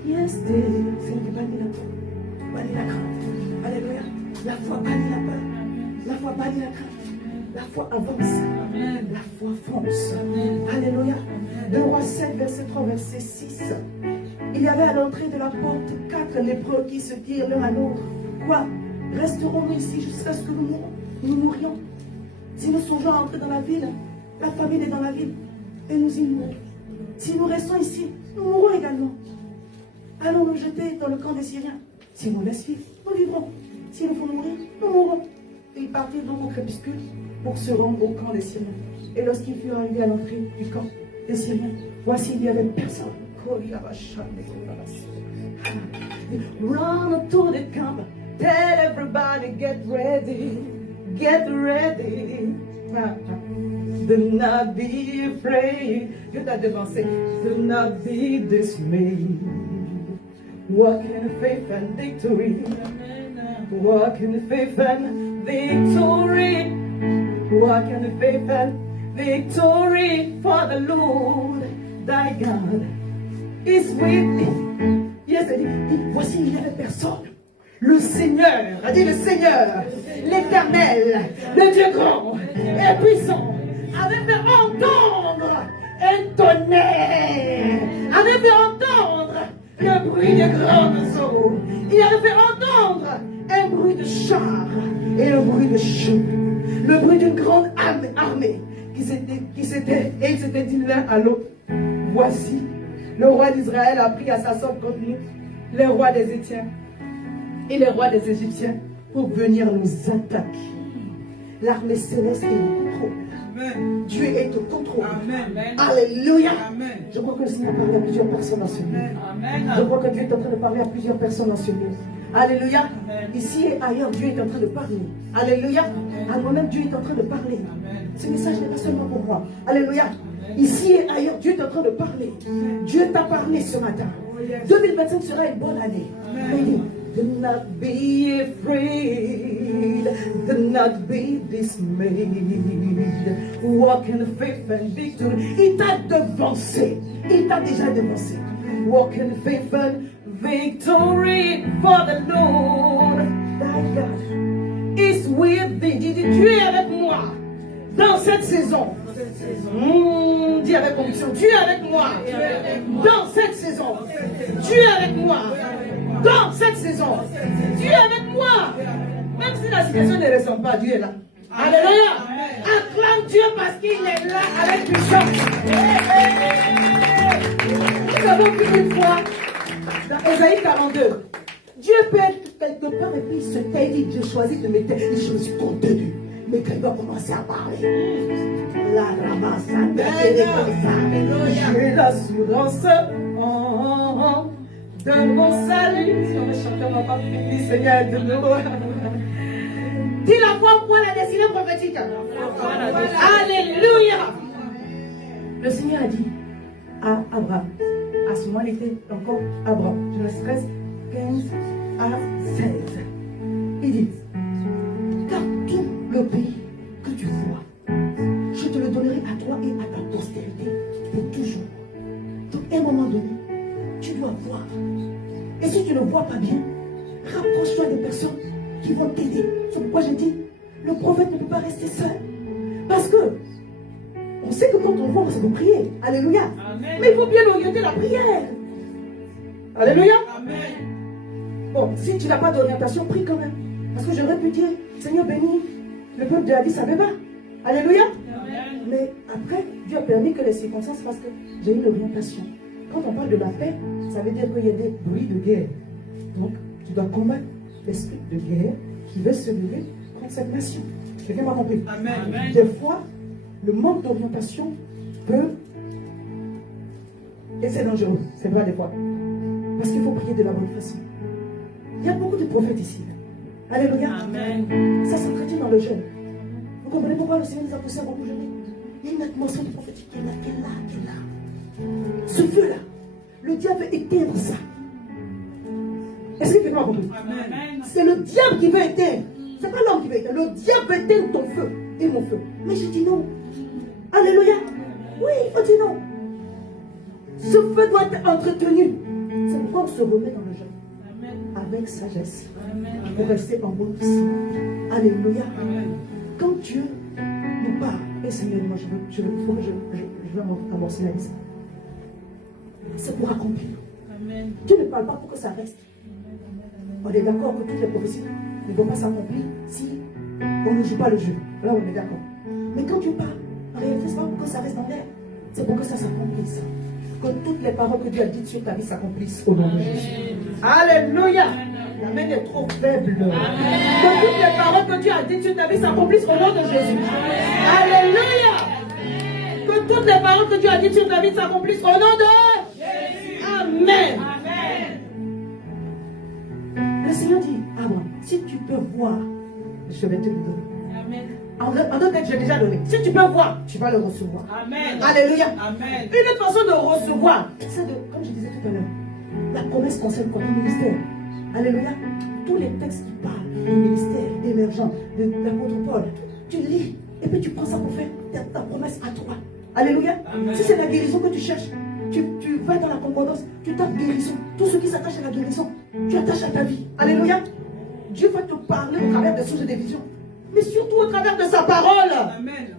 Yes, day. C'est du bannit la crainte. Alléluia. La foi bannit la peur. La foi bannit la crainte. La foi avance. Amen. La foi fonce. Amen. Alléluia. 2 Rois 7, verset 3, verset 6. Il y avait à l'entrée de la porte 4 lépreux qui se dirent l'un à l'autre. Quoi? Resterons-nous ici jusqu'à ce que nous mourions? Si nous songeons à entrer dans la ville, la famine est dans la ville, et nous y mourrons. Si nous restons ici, nous mourrons également. Allons nous jeter dans le camp des Syriens. Si nous laissons vivre, nous vivrons. Si nous font mourir, nous mourrons. Ils partirent donc au crépuscule pour se rendre au camp des Syriens. Et lorsqu'ils furent arrivés à l'entrée du camp des Syriens, voici, il n'y avait personne. Run to the camp. Tell everybody, get ready. Get ready. Do not be afraid. Dieu t'a devancé. Do not be dismayed. Walk in faith and victory. Walk in faith and victory. Walk in faith and victory, for the Lord thy God is with thee. Yes, elle dit, voici, il n'y avait personne. Le Seigneur, a dit le Seigneur, l'Éternel, le Dieu grand et puissant, avait fait entendre un tonnerre, avait fait entendre le bruit de grandes eaux. Il avait fait entendre un bruit de char et un bruit de chevaux, le bruit d'une grande armée qui s'était et ils s'étaient dit l'un à l'autre, voici, le roi d'Israël a pris à sa sorte contre nous, les rois des Étiens et les rois des Égyptiens, pour venir nous attaquer. L'armée céleste est au contrôle. Amen. Dieu est au contrôle. Amen. Alléluia. Amen. Je crois que le Seigneur parle à plusieurs personnes en ce lieu. Je crois que Dieu est en train de parler à plusieurs personnes en ce lieu. Alléluia. Amen. Ici et ailleurs, Dieu est en train de parler. Alléluia. À moi-même, Dieu est en train de parler. Amen. Ce message n'est pas seulement pour moi. Alléluia. Amen. Ici et ailleurs, Dieu est en train de parler. Amen. Dieu t'a parlé ce matin. 2025 sera une bonne année. Amen. Do not be afraid, do not be dismayed. Walk in faith and victory. Il t'a devancé, il t'a déjà devancé. Walk in faith and victory, for the Lord thy God is with thee. Dis, Dieu est avec moi dans cette saison. Dis avec conviction, Dieu est avec moi. Dans cette saison. Dieu est avec moi. Dans cette saison. Dieu est avec moi. Même si la situation ne ressemble pas, Dieu est là. Alléluia. Acclame Dieu parce qu'il est là avec puissance. Nous avons vu une fois dans Ésaïe 42. Dieu peut être quelque part et puis il se tait, il dit, je choisis de me taire, je me suis contenu. Mais quand il va commencer à parler, la ramasse, j'ai l'assurance de mon salut. Si on veut chanter, on va pas finir, Seigneur, de nouveau. Dis la foi pour la destinée prophétique. Alléluia. Le Seigneur a dit à Abraham, à ce moment il était encore Abraham, Genèse 13, 15 à 16. Il dit, car tout le pays que tu vois, je te le donnerai à toi et à ta postérité pour toujours. Donc à un moment donné, tu dois voir. Et si tu ne vois pas bien, rapproche-toi des personnes qui vont t'aider. C'est pourquoi je dis, le prophète ne peut pas rester seul. Parce que on sait que quand on voit, on peut prier. Alléluia. Amen. Mais il faut bien orienter la prière. Alléluia. Amen. Bon, si tu n'as pas d'orientation, prie quand même. Parce que j'aurais pu dire, Seigneur bénis le peuple de Addis Abeba. Alléluia. Amen. Mais après, Dieu a permis que les circonstances fassent que j'ai une orientation. Quand on parle de la paix, ça veut dire qu'il y a des bruits de guerre. Donc, tu dois combattre l'esprit de guerre qui veut se lever contre cette nation. Quelqu'un m'a compris? Amen. Des fois, le manque d'orientation peut... Et c'est dangereux, c'est vrai des fois. Parce qu'il faut prier de la bonne façon. Il y a beaucoup de prophètes ici. Alléluia. Amen. Ça s'entretient dans le jeûne. Vous comprenez pourquoi le Seigneur nous a poussé à beaucoup jeûner? Il y a une atmosphère prophétique qui est là. Ce feu-là, le diable veut éteindre ça. Est-ce que tu m'as compris? C'est le diable qui veut éteindre. C'est pas l'homme qui veut éteindre. Le diable veut éteindre ton feu et mon feu. Mais je dis non. Alléluia. Oui, il faut dire non. Ce feu doit être entretenu. C'est pourquoi on se remet dans le jeûne. Avec sagesse. Pour rester en bonne santé. Alléluia. Quand Dieu nous parle, et Seigneur, moi je veux amorcer la liste. C'est pour accomplir. Dieu ne parle pas pour que ça reste. On est d'accord que toutes les prophéties ne vont pas s'accomplir si on ne joue pas le jeu. Là, on est d'accord. Mais quand Dieu parle, en réalité, ce n'est pas pour que ça reste dans l'air. C'est pour que ça s'accomplisse. Que toutes les paroles que Dieu a dites sur ta vie s'accomplissent au nom de Jésus. Alléluia. La main est trop faible. Que toutes les paroles que Dieu a dites sur ta vie s'accomplissent au nom de Jésus. Alléluia. Que toutes les paroles que Dieu a dites sur ta vie s'accomplissent au nom de Jésus. Amen. Le Seigneur dit, Abraham, si tu peux voir, je vais te le donner. Amen. En d'autres termes, j'ai déjà donné. Si tu peux voir, tu vas le recevoir. Amen. Alléluia. Amen. Une autre façon de recevoir, c'est de, comme je disais tout à l'heure, la promesse concerne quoi? Le ministère. Alléluia. Tous les textes qui parlent du ministère émergent, de l'apôtre Paul, tu lis et puis tu prends ça pour faire ta promesse à toi. Alléluia. Amen. Si c'est la guérison que tu cherches, tu vas dans la concordance, tu tapes guérison. Tout ce qui s'attache à la guérison, tu attaches à ta vie. Alléluia. Dieu va te parler au travers de sources de vision, mais surtout au travers de sa parole. Amen.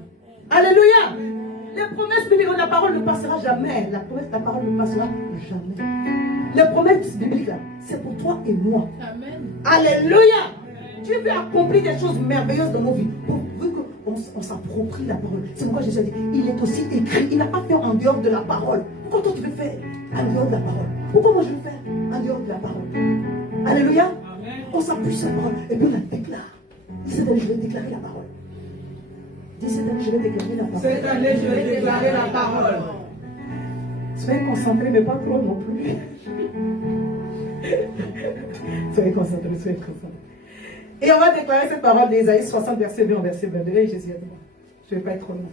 Alléluia. Les promesses bibliques de la parole ne passera jamais. La promesse de la parole ne passera jamais. Les promesses bibliques, c'est pour toi et moi. Amen. Alléluia. Dieu veut accomplir des choses merveilleuses dans nos vies. Pourvu qu'on s'approprie la parole. C'est pourquoi Jésus a dit, il est aussi écrit. Il n'a pas fait en dehors de la parole. Pourquoi toi tu veux faire en dehors de la parole? Pourquoi moi je veux faire en dehors de la parole? Alléluia. Amen. On s'appuie sur la parole et puis on la déclare. Cette année, je vais déclarer la parole. Dis cette année, je vais déclarer la parole. Cette année, je vais déclarer la parole. Soyez concentrés, mais pas trop non plus. Soyez concentrés. Et on va déclarer cette parole d'Ésaïe 60, verset 20 verset 22. Et Jésus a dit, je ne vais pas être trop long.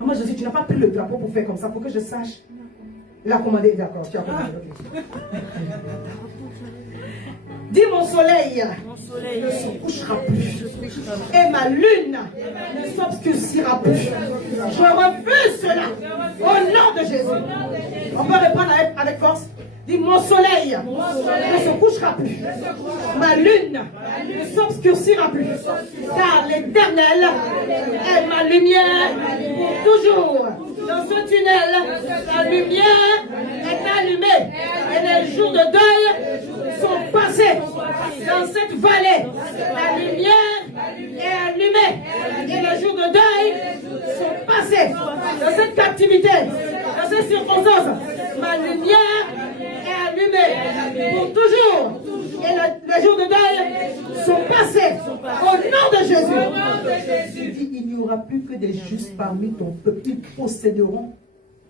Moi, Jésus, tu n'as pas pris le drapeau pour faire comme ça, pour que je sache. Il a commandé, d'accord, tu as commandé. Okay. Dis mon soleil ne se couchera plus. Et ma lune ne s'obscurcira plus. Je refuse cela. Au nom de Jésus. On peut répondre avec force. Dis mon soleil soleil ne se couchera plus. Ma lune ne s'obscurcira plus. Car l'Éternel est ma lumière pour toujours. Dans ce tunnel, la lumière est allumée et les jours de deuil sont passés. Dans cette vallée, la lumière est allumée et les jours de deuil sont passés. Dans cette captivité, dans ces circonstances, ma lumière est allumée pour toujours. Et les jours de deuil sont passés. Au nom de Jésus. Il dit, il n'y aura plus que des justes parmi ton peuple. Ils posséderont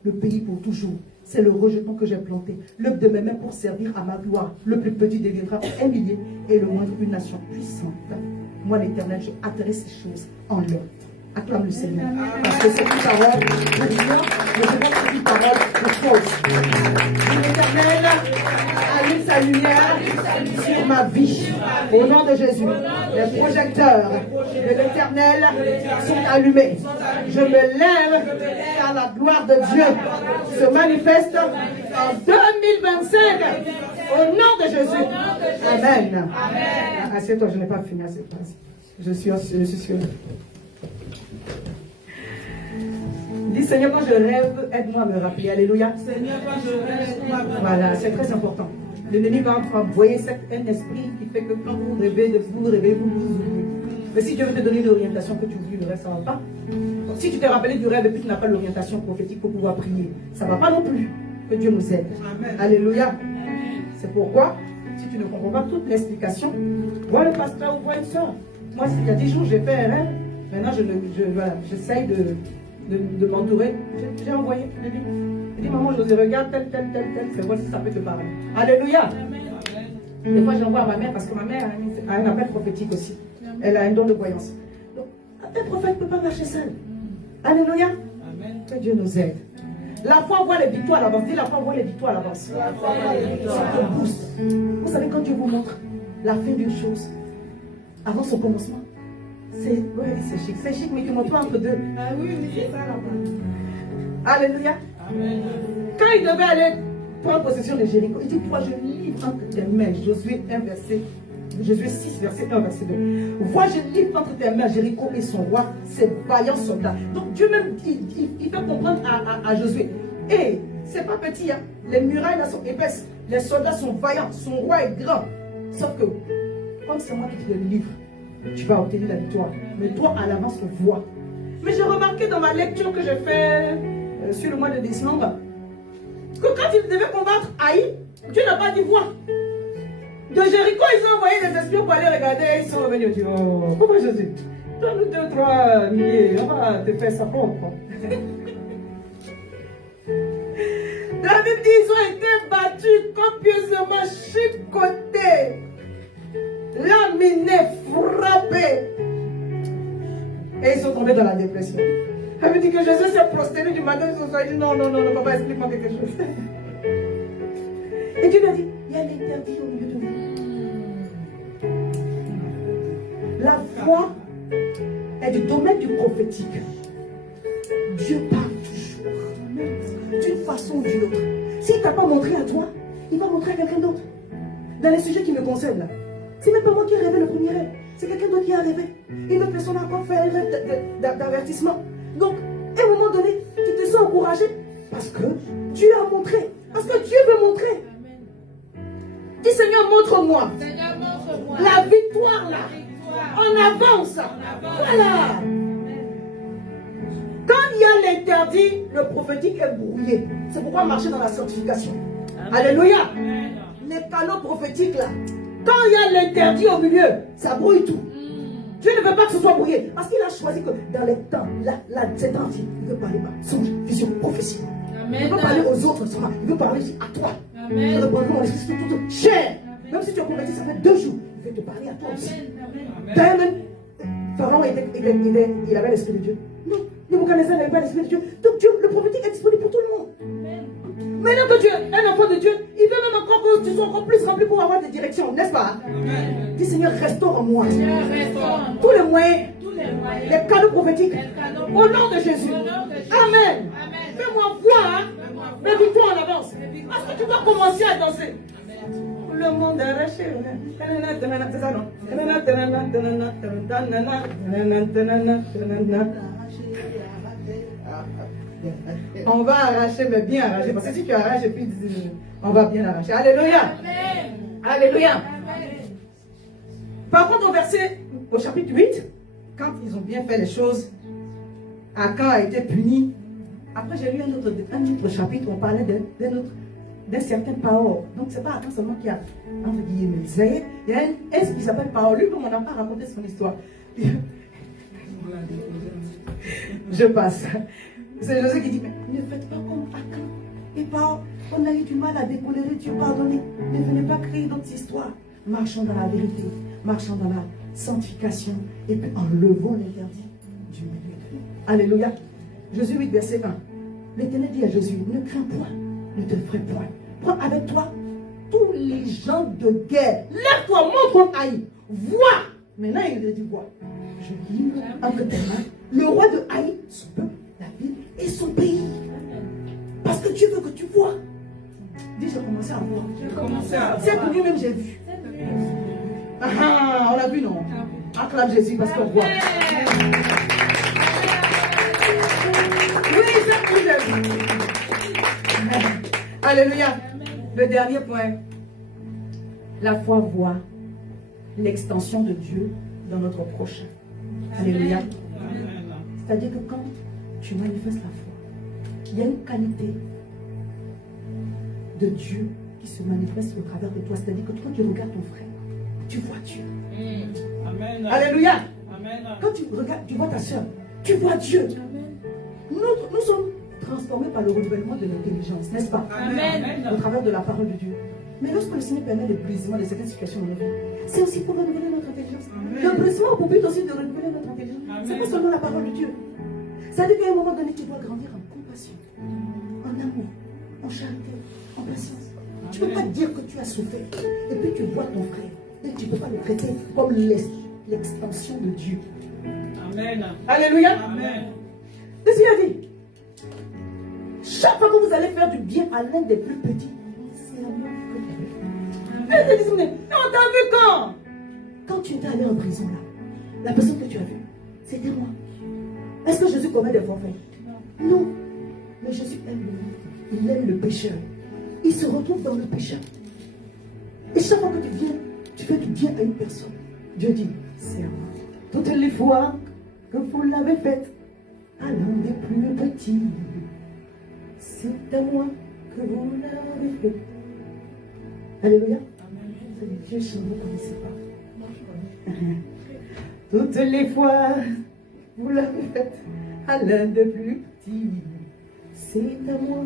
le pays pour toujours. C'est le rejeton que j'ai planté. L'œuvre de mes mains pour servir à ma gloire. Le plus petit deviendra un millier et le moindre une nation puissante. Moi, l'Éternel, je hâterai ces choses en l'ordre. Acclame le Seigneur. Parce que c'est une parole de Dieu, mais c'est une parole de force. L'Éternel allume sa lumière sur ma vie. Au nom de Jésus, les projecteurs de l'Éternel sont allumés. Je me lève car la gloire de Dieu se manifeste en 2025. Au nom de Jésus. Amen. Assieds-toi, je n'ai pas fini. Je suis sûr. Dis Seigneur, quand je rêve, aide-moi à me rappeler. Alléluia. Seigneur, quand je rêve, Voilà, c'est très important. L'ennemi va envoyer un esprit qui fait que quand vous rêvez, vous oubliez. Mais si Dieu veut te donner une orientation que tu oublies, le reste, ça ne va pas. Donc, si tu t'es rappelé du rêve et puis tu n'as pas l'orientation prophétique pour pouvoir prier, ça ne va pas non plus. Que Dieu nous aide. Amen. Alléluia. C'est pourquoi, si tu ne comprends pas toute l'explication, vois le pasteur ou vois une soeur. Moi, il y a 10 jours, j'ai fait un rêve. Maintenant, j'essaye de m'entourer. J'ai envoyé le livre. Il dit, maman, je regarde tel. C'est voir si ça peut te parler. Alléluia. Des fois, j'envoie à ma mère parce que ma mère a un appel prophétique aussi. Elle a un don de voyance. Donc, un prophète ne peut pas marcher seul. Alléluia. Que Dieu nous aide. La foi voit les victoires à l'avance. Dis, la foi voit les victoires à l'avance. Ça te pousse. Vous savez, quand Dieu vous montre la fin d'une chose, avant son commencement, c'est chic. C'est chic, mais tu ne montres pas entre deux. Ah oui, c'est ça là-bas. Alléluia. Amen. Quand il devait aller prendre possession de Jéricho, il dit, toi, je livre entre tes mains. Josué 6, verset 1, verset 2. Vois, je livre entre tes mains Jéricho et son roi, ses vaillants soldats. Donc Dieu même, il fait comprendre à Josué. Et c'est pas petit, hein. Les murailles là sont épaisses. Les soldats sont vaillants. Son roi est grand. Sauf que, comme c'est moi qui te le livre, tu vas obtenir la victoire. Mais toi, à l'avance, vois. Mais j'ai remarqué dans ma lecture que j'ai fait sur le mois de décembre, que quand il devait combattre Haï, Dieu n'a pas dit vois. De Jéricho, ils ont envoyé des espions pour aller regarder. Ils sont revenus. Ils ont dit, oh, pourquoi Jésus? Donne-nous 2-3 milliers. On va te faire ça propre. La Bible dit ils ont été battus copieusement, chicotés, laminés, frappés. Et ils sont tombés dans la dépression. Elle me dit que Jésus s'est prosterné du matin au soir. Il dit non, papa, explique-moi quelque chose. Et Dieu lui a dit, il y a l'interdit au milieu de vous. La foi est du domaine du prophétique. Dieu parle toujours, d'une façon ou d'une autre. S'il ne t'a pas montré à toi, il va montrer à quelqu'un d'autre. Dans les sujets qui me concernent là, c'est même pas moi qui ai rêvé le premier rêve, c'est quelqu'un d'autre qui a rêvé. Une autre personne a encore fait un rêve d'avertissement. Donc, à un moment donné, tu te sens encouragé parce que Dieu a montré, parce que Dieu veut montrer. Dis Seigneur, montre-moi la victoire là. On avance. Voilà. Quand il y a l'interdit, le prophétique est brouillé. C'est pourquoi marcher dans la sanctification. Alléluia. Les canaux prophétiques là, quand il y a l'interdit au milieu, ça brouille tout. Dieu ne veut pas que ce soit brouillé. Parce qu'il a choisi que dans les temps, c'est temps, il veut parler par songe, vision, prophétie. Il ne veut pas parler aux autres, il veut parler à toi. Il veut prendre mon esprit tout cher. Même si tu as converti, ça fait 2 jours. Il veut te parler à toi aussi. D'ailleurs, même, Pharaon, il avait l'esprit de Dieu. Non, Nebuchadnezzar n'avait pas l'esprit de Dieu. Donc Dieu, le prophétique est disponible pour tout le monde. Maintenant que tu es un enfant de Dieu, il veut même encore que tu sois encore plus rempli pour avoir des directions, n'est-ce pas? Dis Seigneur, restaure en moi tous les moyens, les canaux prophétiques, au nom de Jésus. Amen. Fais-moi voir mes victoires en avance. Parce que tu dois commencer à danser. le monde arraché. C'est ça, non? On va arracher, mais bien arracher. Parce que si tu arraches, et puis on va bien arracher. Alléluia. Alléluia. Par contre, au chapitre 8, quand ils ont bien fait les choses, Akan a été puni. Après, j'ai lu un autre chapitre, on parlait d'un certain Paor. Donc, c'est pas Akan seulement qui a, entre guillemets, il y a un S qui s'appelle Paor. Lui, comme on n'a pas raconté son histoire. Je passe. C'est José qui dit, mais ne faites pas comme Akan. Et Paor, on a eu du mal à décolérer, Dieu pardonnez. Ne venez pas créer d'autres histoires. Marchons dans la vérité, marchons dans la sanctification, et puis enlevons l'interdit du milieu de nous. Alléluia. Josué 8, verset 1. L'Éternel dit à Josué, ne crains point, ne te ferai point. Prends avec toi tous les gens de guerre. Lève-toi, montre ton Haï. Vois. Maintenant, il dit, vois. Je livre entre tes mains le roi de Haï, son peuple, la ville et son pays. Parce que Dieu veut que tu vois. Dis, j'ai commencé à voir. Cette nuit même, j'ai vu. Ah, on a vu, non? Acclame Jésus parce qu'on voit. Oui, c'est plus j'ai vu. Alléluia. Le dernier point. La foi voit l'extension de Dieu dans notre prochain. Alléluia. C'est-à-dire que quand tu manifestes la foi, il y a une qualité de Dieu qui se manifeste au travers de toi. C'est-à-dire que quand tu regardes ton frère, tu vois Dieu. Amen. Alléluia. Amen. Quand tu regardes, tu vois ta soeur, tu vois Dieu. Nous sommes transformés par le renouvellement de l'intelligence, n'est-ce pas? Amen. Au travers de la parole de Dieu. Mais lorsque le Seigneur permet le brisement de certaines situations dans nos vies, c'est aussi pour renouveler notre intelligence. Amen. Le brisement a pour but aussi de renouveler notre intelligence. C'est pas seulement la parole de Dieu. C'est-à-dire qu'à un moment donné, tu dois grandir en compassion, en amour, en charité, en patience. Tu ne peux pas dire que tu as souffert et puis tu vois ton frère et tu ne peux pas le traiter comme l'extension de Dieu. Amen. Alléluia. Amen. Le Seigneur dit, chaque fois que vous allez faire du bien à l'un des plus petits, c'est à moi que tu as vu. Elle te dit, mais on t'a vu quand? Quand tu étais allé en prison là, la personne que tu as vue, c'était moi. Est-ce que Jésus commet des forfaits? Non. Mais Jésus aime le monde. Il aime le pécheur. Il se retrouve dans le péché. Et chaque fois que tu viens, tu fais du bien à une personne. Dieu dit, c'est à moi. Toutes les fois que vous l'avez fait à l'un des plus petits, c'est à moi que vous l'avez fait. Alléluia. C'est des vieux chants, vous ne connaissez pas. Toutes les fois vous l'avez fait à l'un des plus petits, c'est à moi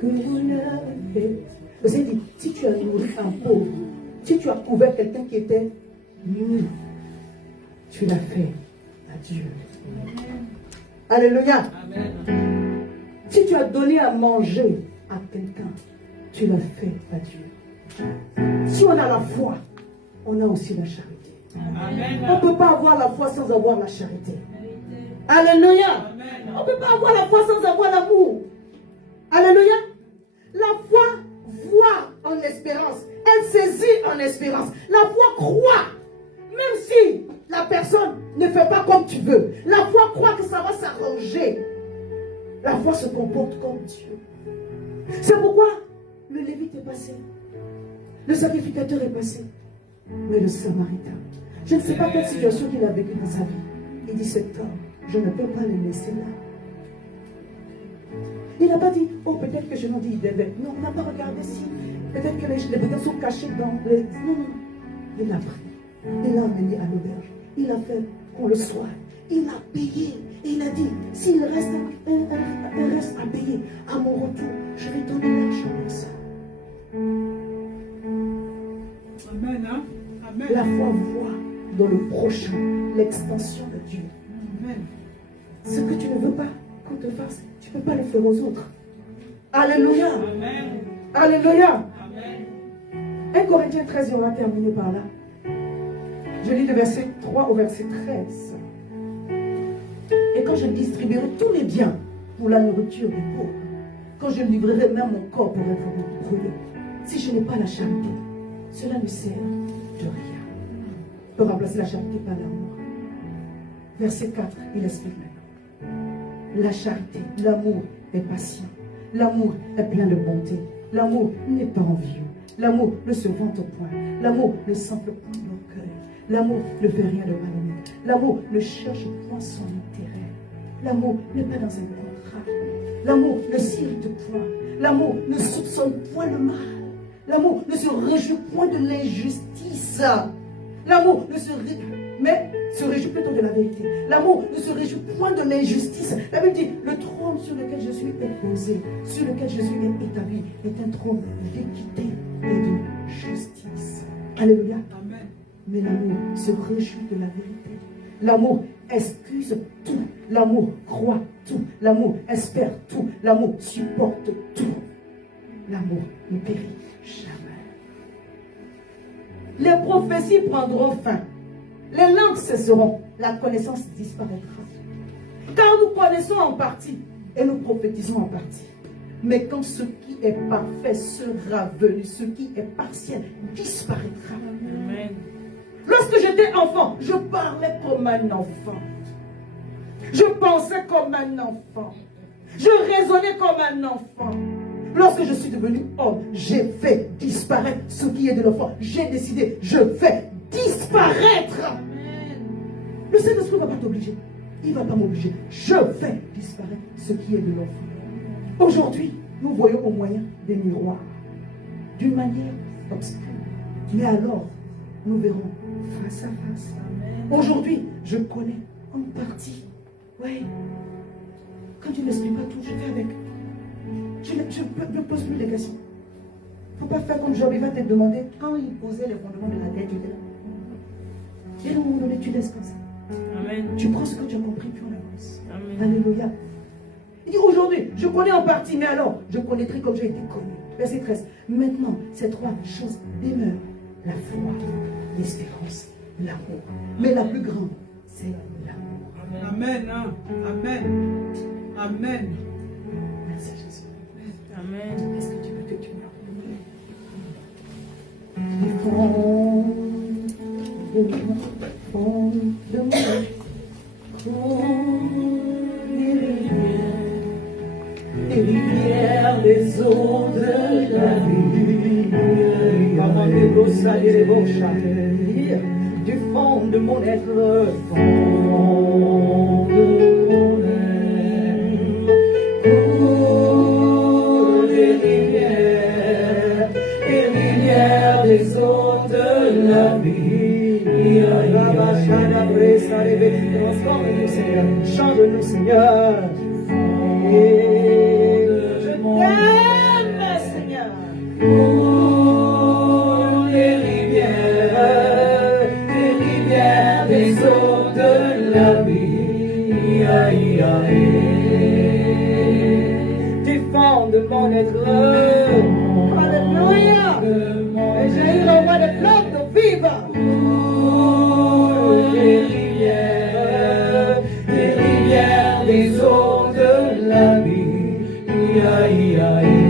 que vous l'avez fait. Vous avez dit, si tu as nourri un pauvre, si tu as couvert quelqu'un qui était nu, tu l'as fait à Dieu. Alléluia. Amen. Si tu as donné à manger à quelqu'un, tu l'as fait à Dieu. Si on a la foi, on a aussi la charité. Amen. On ne peut pas avoir la foi sans avoir la charité. Alléluia. Amen. On ne peut pas avoir la foi sans avoir l'amour. Alléluia. La foi voit en espérance. Elle saisit en espérance. La foi croit. Même si la personne ne fait pas comme tu veux. La foi croit que ça va s'arranger. La foi se comporte comme Dieu. C'est pourquoi le Lévite est passé. Le sacrificateur est passé. Mais le Samaritain, je ne sais pas quelle situation qu'il a vécue dans sa vie. Il dit, cet homme, je ne peux pas le laisser là. Il n'a pas dit, oh peut-être que je n'en dis des bêtes. Non, on n'a pas regardé si peut-être que les brigands sont cachés dans les... Non, non. Il a pris. Il l'a amené à l'auberge. Il a fait qu'on le soigne. Il a payé. Et il a dit, s'il reste un reste à payer, à mon retour, je vais donner l'argent pour ça. Amen. Hein? Amen. La foi voit dans le prochain l'extension de Dieu. Amen. Ce que tu ne veux pas qu'on te fasse, tu ne peux pas le faire aux autres. Alléluia. Amen. Alléluia. Amen. 1 Corinthiens 13, et on va terminer par là. Je lis le verset 3 au verset 13. Et quand je distribuerai tous les biens pour la nourriture des pauvres, quand je livrerai même mon corps pour être brûlé, si je n'ai pas la charité, cela ne sert de rien. On peut remplacer la charité par l'amour. Verset 4, il explique maintenant. La charité, l'amour est patient. L'amour est plein de bonté. L'amour n'est pas envieux. L'amour ne se vante point. L'amour ne s'enfle point l'orgueil. L'amour ne fait rien de malhonnête. L'amour ne cherche point son intérêt. L'amour n'est pas dans un contrat. L'amour ne s'irrite point. L'amour ne soupçonne point le mal. L'amour ne se réjouit point de l'injustice. L'amour ne se réjouit, mais se réjouit plutôt de la vérité. L'amour ne se réjouit point de l'injustice. La Bible dit, le trône sur lequel je suis posé, sur lequel Jésus est établi, est un trône d'équité et de justice. Alléluia. Amen. Mais l'amour se réjouit de la vérité. L'amour excuse tout. L'amour croit tout. L'amour espère tout. L'amour supporte tout. L'amour ne périt jamais. Les prophéties prendront fin. Les langues cesseront. La connaissance disparaîtra. Car nous connaissons en partie et nous prophétisons en partie. Mais quand ce qui est parfait sera venu, ce qui est partiel disparaîtra. Amen. Lorsque j'étais enfant, je parlais comme un enfant. Je pensais comme un enfant. Je raisonnais comme un enfant. Lorsque je suis devenu homme, j'ai fait disparaître ce qui est de l'enfant. J'ai décidé, je fais disparaître. Amen. Le Saint-Esprit ne va pas t'obliger. Il ne va pas m'obliger. Je fais disparaître ce qui est de l'enfant. Aujourd'hui, nous voyons au moyen des miroirs, d'une manière obscure. Mais alors, nous verrons face à face. Aujourd'hui, je connais en partie. Oui. Quand tu n'expliques pas tout, je fais avec. Je ne pose plus de questions. Il ne faut pas faire comme Job, il va te demander quand il posait les fondements de la dette, il est là. Et à un moment donné, tu laisses passer. Amen. Tu prends ce que tu as compris, puis on avance. Amen. Alléluia. Il dit aujourd'hui, je connais en partie, mais alors, je connaîtrai comme j'ai été connu. Verset 13. Maintenant, ces trois choses demeurent. La foi, l'espérance, l'amour. Mais la plus grande, c'est l'amour. Amen. Hein. Amen. Amen. Merci Jésus. Amen. Est-ce que tu peux te tenir? Du fond de mon des rivières, des eaux de la vie. Comment négocier les beaux chapitres du fond de mon être, fond de mon être, coulent des rivières des eaux de la vie. Transforme-nous, Seigneur, change-nous, Seigneur. Et je t'aime, Seigneur. Pour les rivières des eaux de la vie. Aïe, aïe. Du fond de mon être. Alléluia. Et j'ai eu le roi de flamme de vivre. Pour les rivières des eaux de la vie. Aïe, aïe.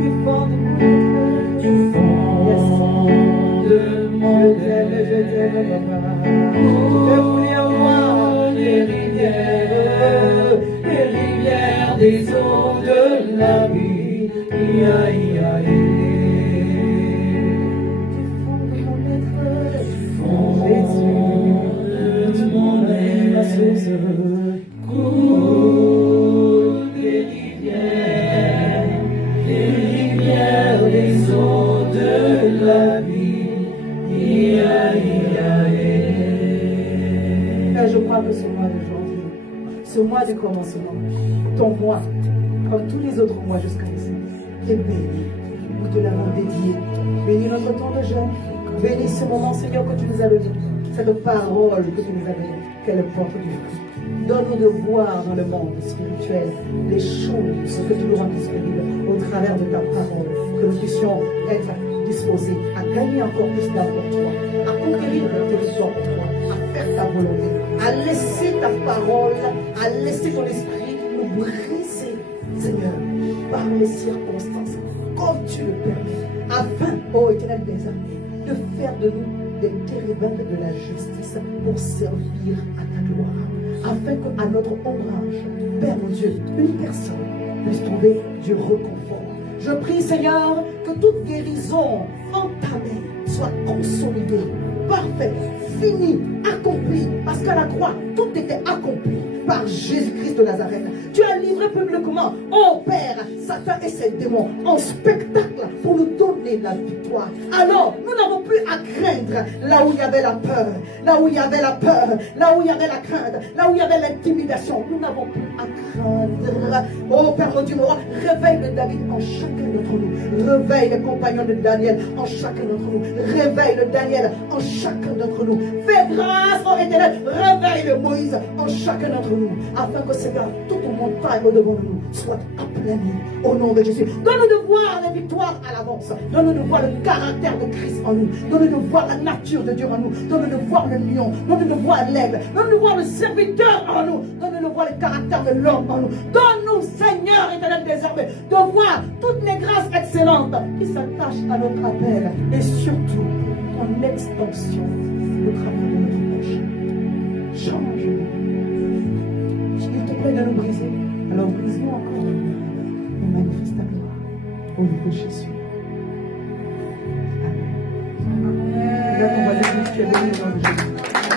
Du fond de mon être, je t'aime, papa. Je voulais avoir les rivières des eaux de la vie. Aïe, aïe. Du fond de mon être, ma source, coule des rivières des eaux de la vie. Aïe, aïe. Et je crois que ce mois d'aujourd'hui, ce mois du commencement, ton mois, comme tous les autres mois jusqu'à ici, est béni. Nous te l'avons dédié. Bénis notre temps de jeûne. Bénis ce moment, Seigneur, que tu nous as donné. Cette parole que tu nous as donnée, qu'elle porte du fruit. Donne-nous de voir dans le monde spirituel les choses que tu nous rends disponibles au travers de ta parole. Que nous puissions être disposés à gagner encore plus d'âmes pour toi, à conquérir le territoire pour toi, à faire ta volonté, à laisser ta parole, à laisser ton esprit nous briser, Seigneur, par les circonstances, comme tu le permets, à afin, ô Éternel des armées, de faire de nous des térébintes de la justice pour servir à ta gloire, afin qu'à notre ombrage, Père mon Dieu, une personne puisse trouver du réconfort. Je prie, Seigneur, que toute guérison entamée soit consolidée, parfaite, finie, accomplie, parce qu'à la croix, tout était accompli par Jésus-Christ de Nazareth. Tu as livré publiquement, ô Père, Satan et ses démons en spectacle pour nous donner la victoire. Alors, nous n'avons plus à craindre là où il y avait la peur, là où il y avait la peur, là où il y avait la crainte, là où il y avait l'intimidation. Nous n'avons plus à craindre. Oh Père mon Dieu, mon roi, réveille le David en chacun d'entre nous. Réveille les compagnons de Daniel en chacun d'entre nous. Réveille le Daniel en chacun d'entre nous. Fais grâce, ô Éternel. Réveille le Moïse en chacun d'entre nous. Afin que Seigneur, toute montagne au-devant de nous soit aplanie au nom de Jésus. Donne-nous de voir les victoires à l'avance. Donne-nous de voir le caractère de Christ en nous. Donne-nous de voir la nature de Dieu en nous. Donne-nous de voir le lion. Donne-nous de voir l'aigle. Donne-nous de voir le serviteur en nous. Donne-nous de voir le caractère de l'homme en nous. Donne-nous, Seigneur éternel des armées, de voir toutes les grâces excellentes qui s'attachent à notre appel. Et surtout, ton extension au travers de notre prochain. Change-nous. Il te plaît de nous briser. Alors brise-nous encore et manifeste ta gloire. Au nom de Jésus. Amen. Là, on va dire que tu es béni au nom de Jésus.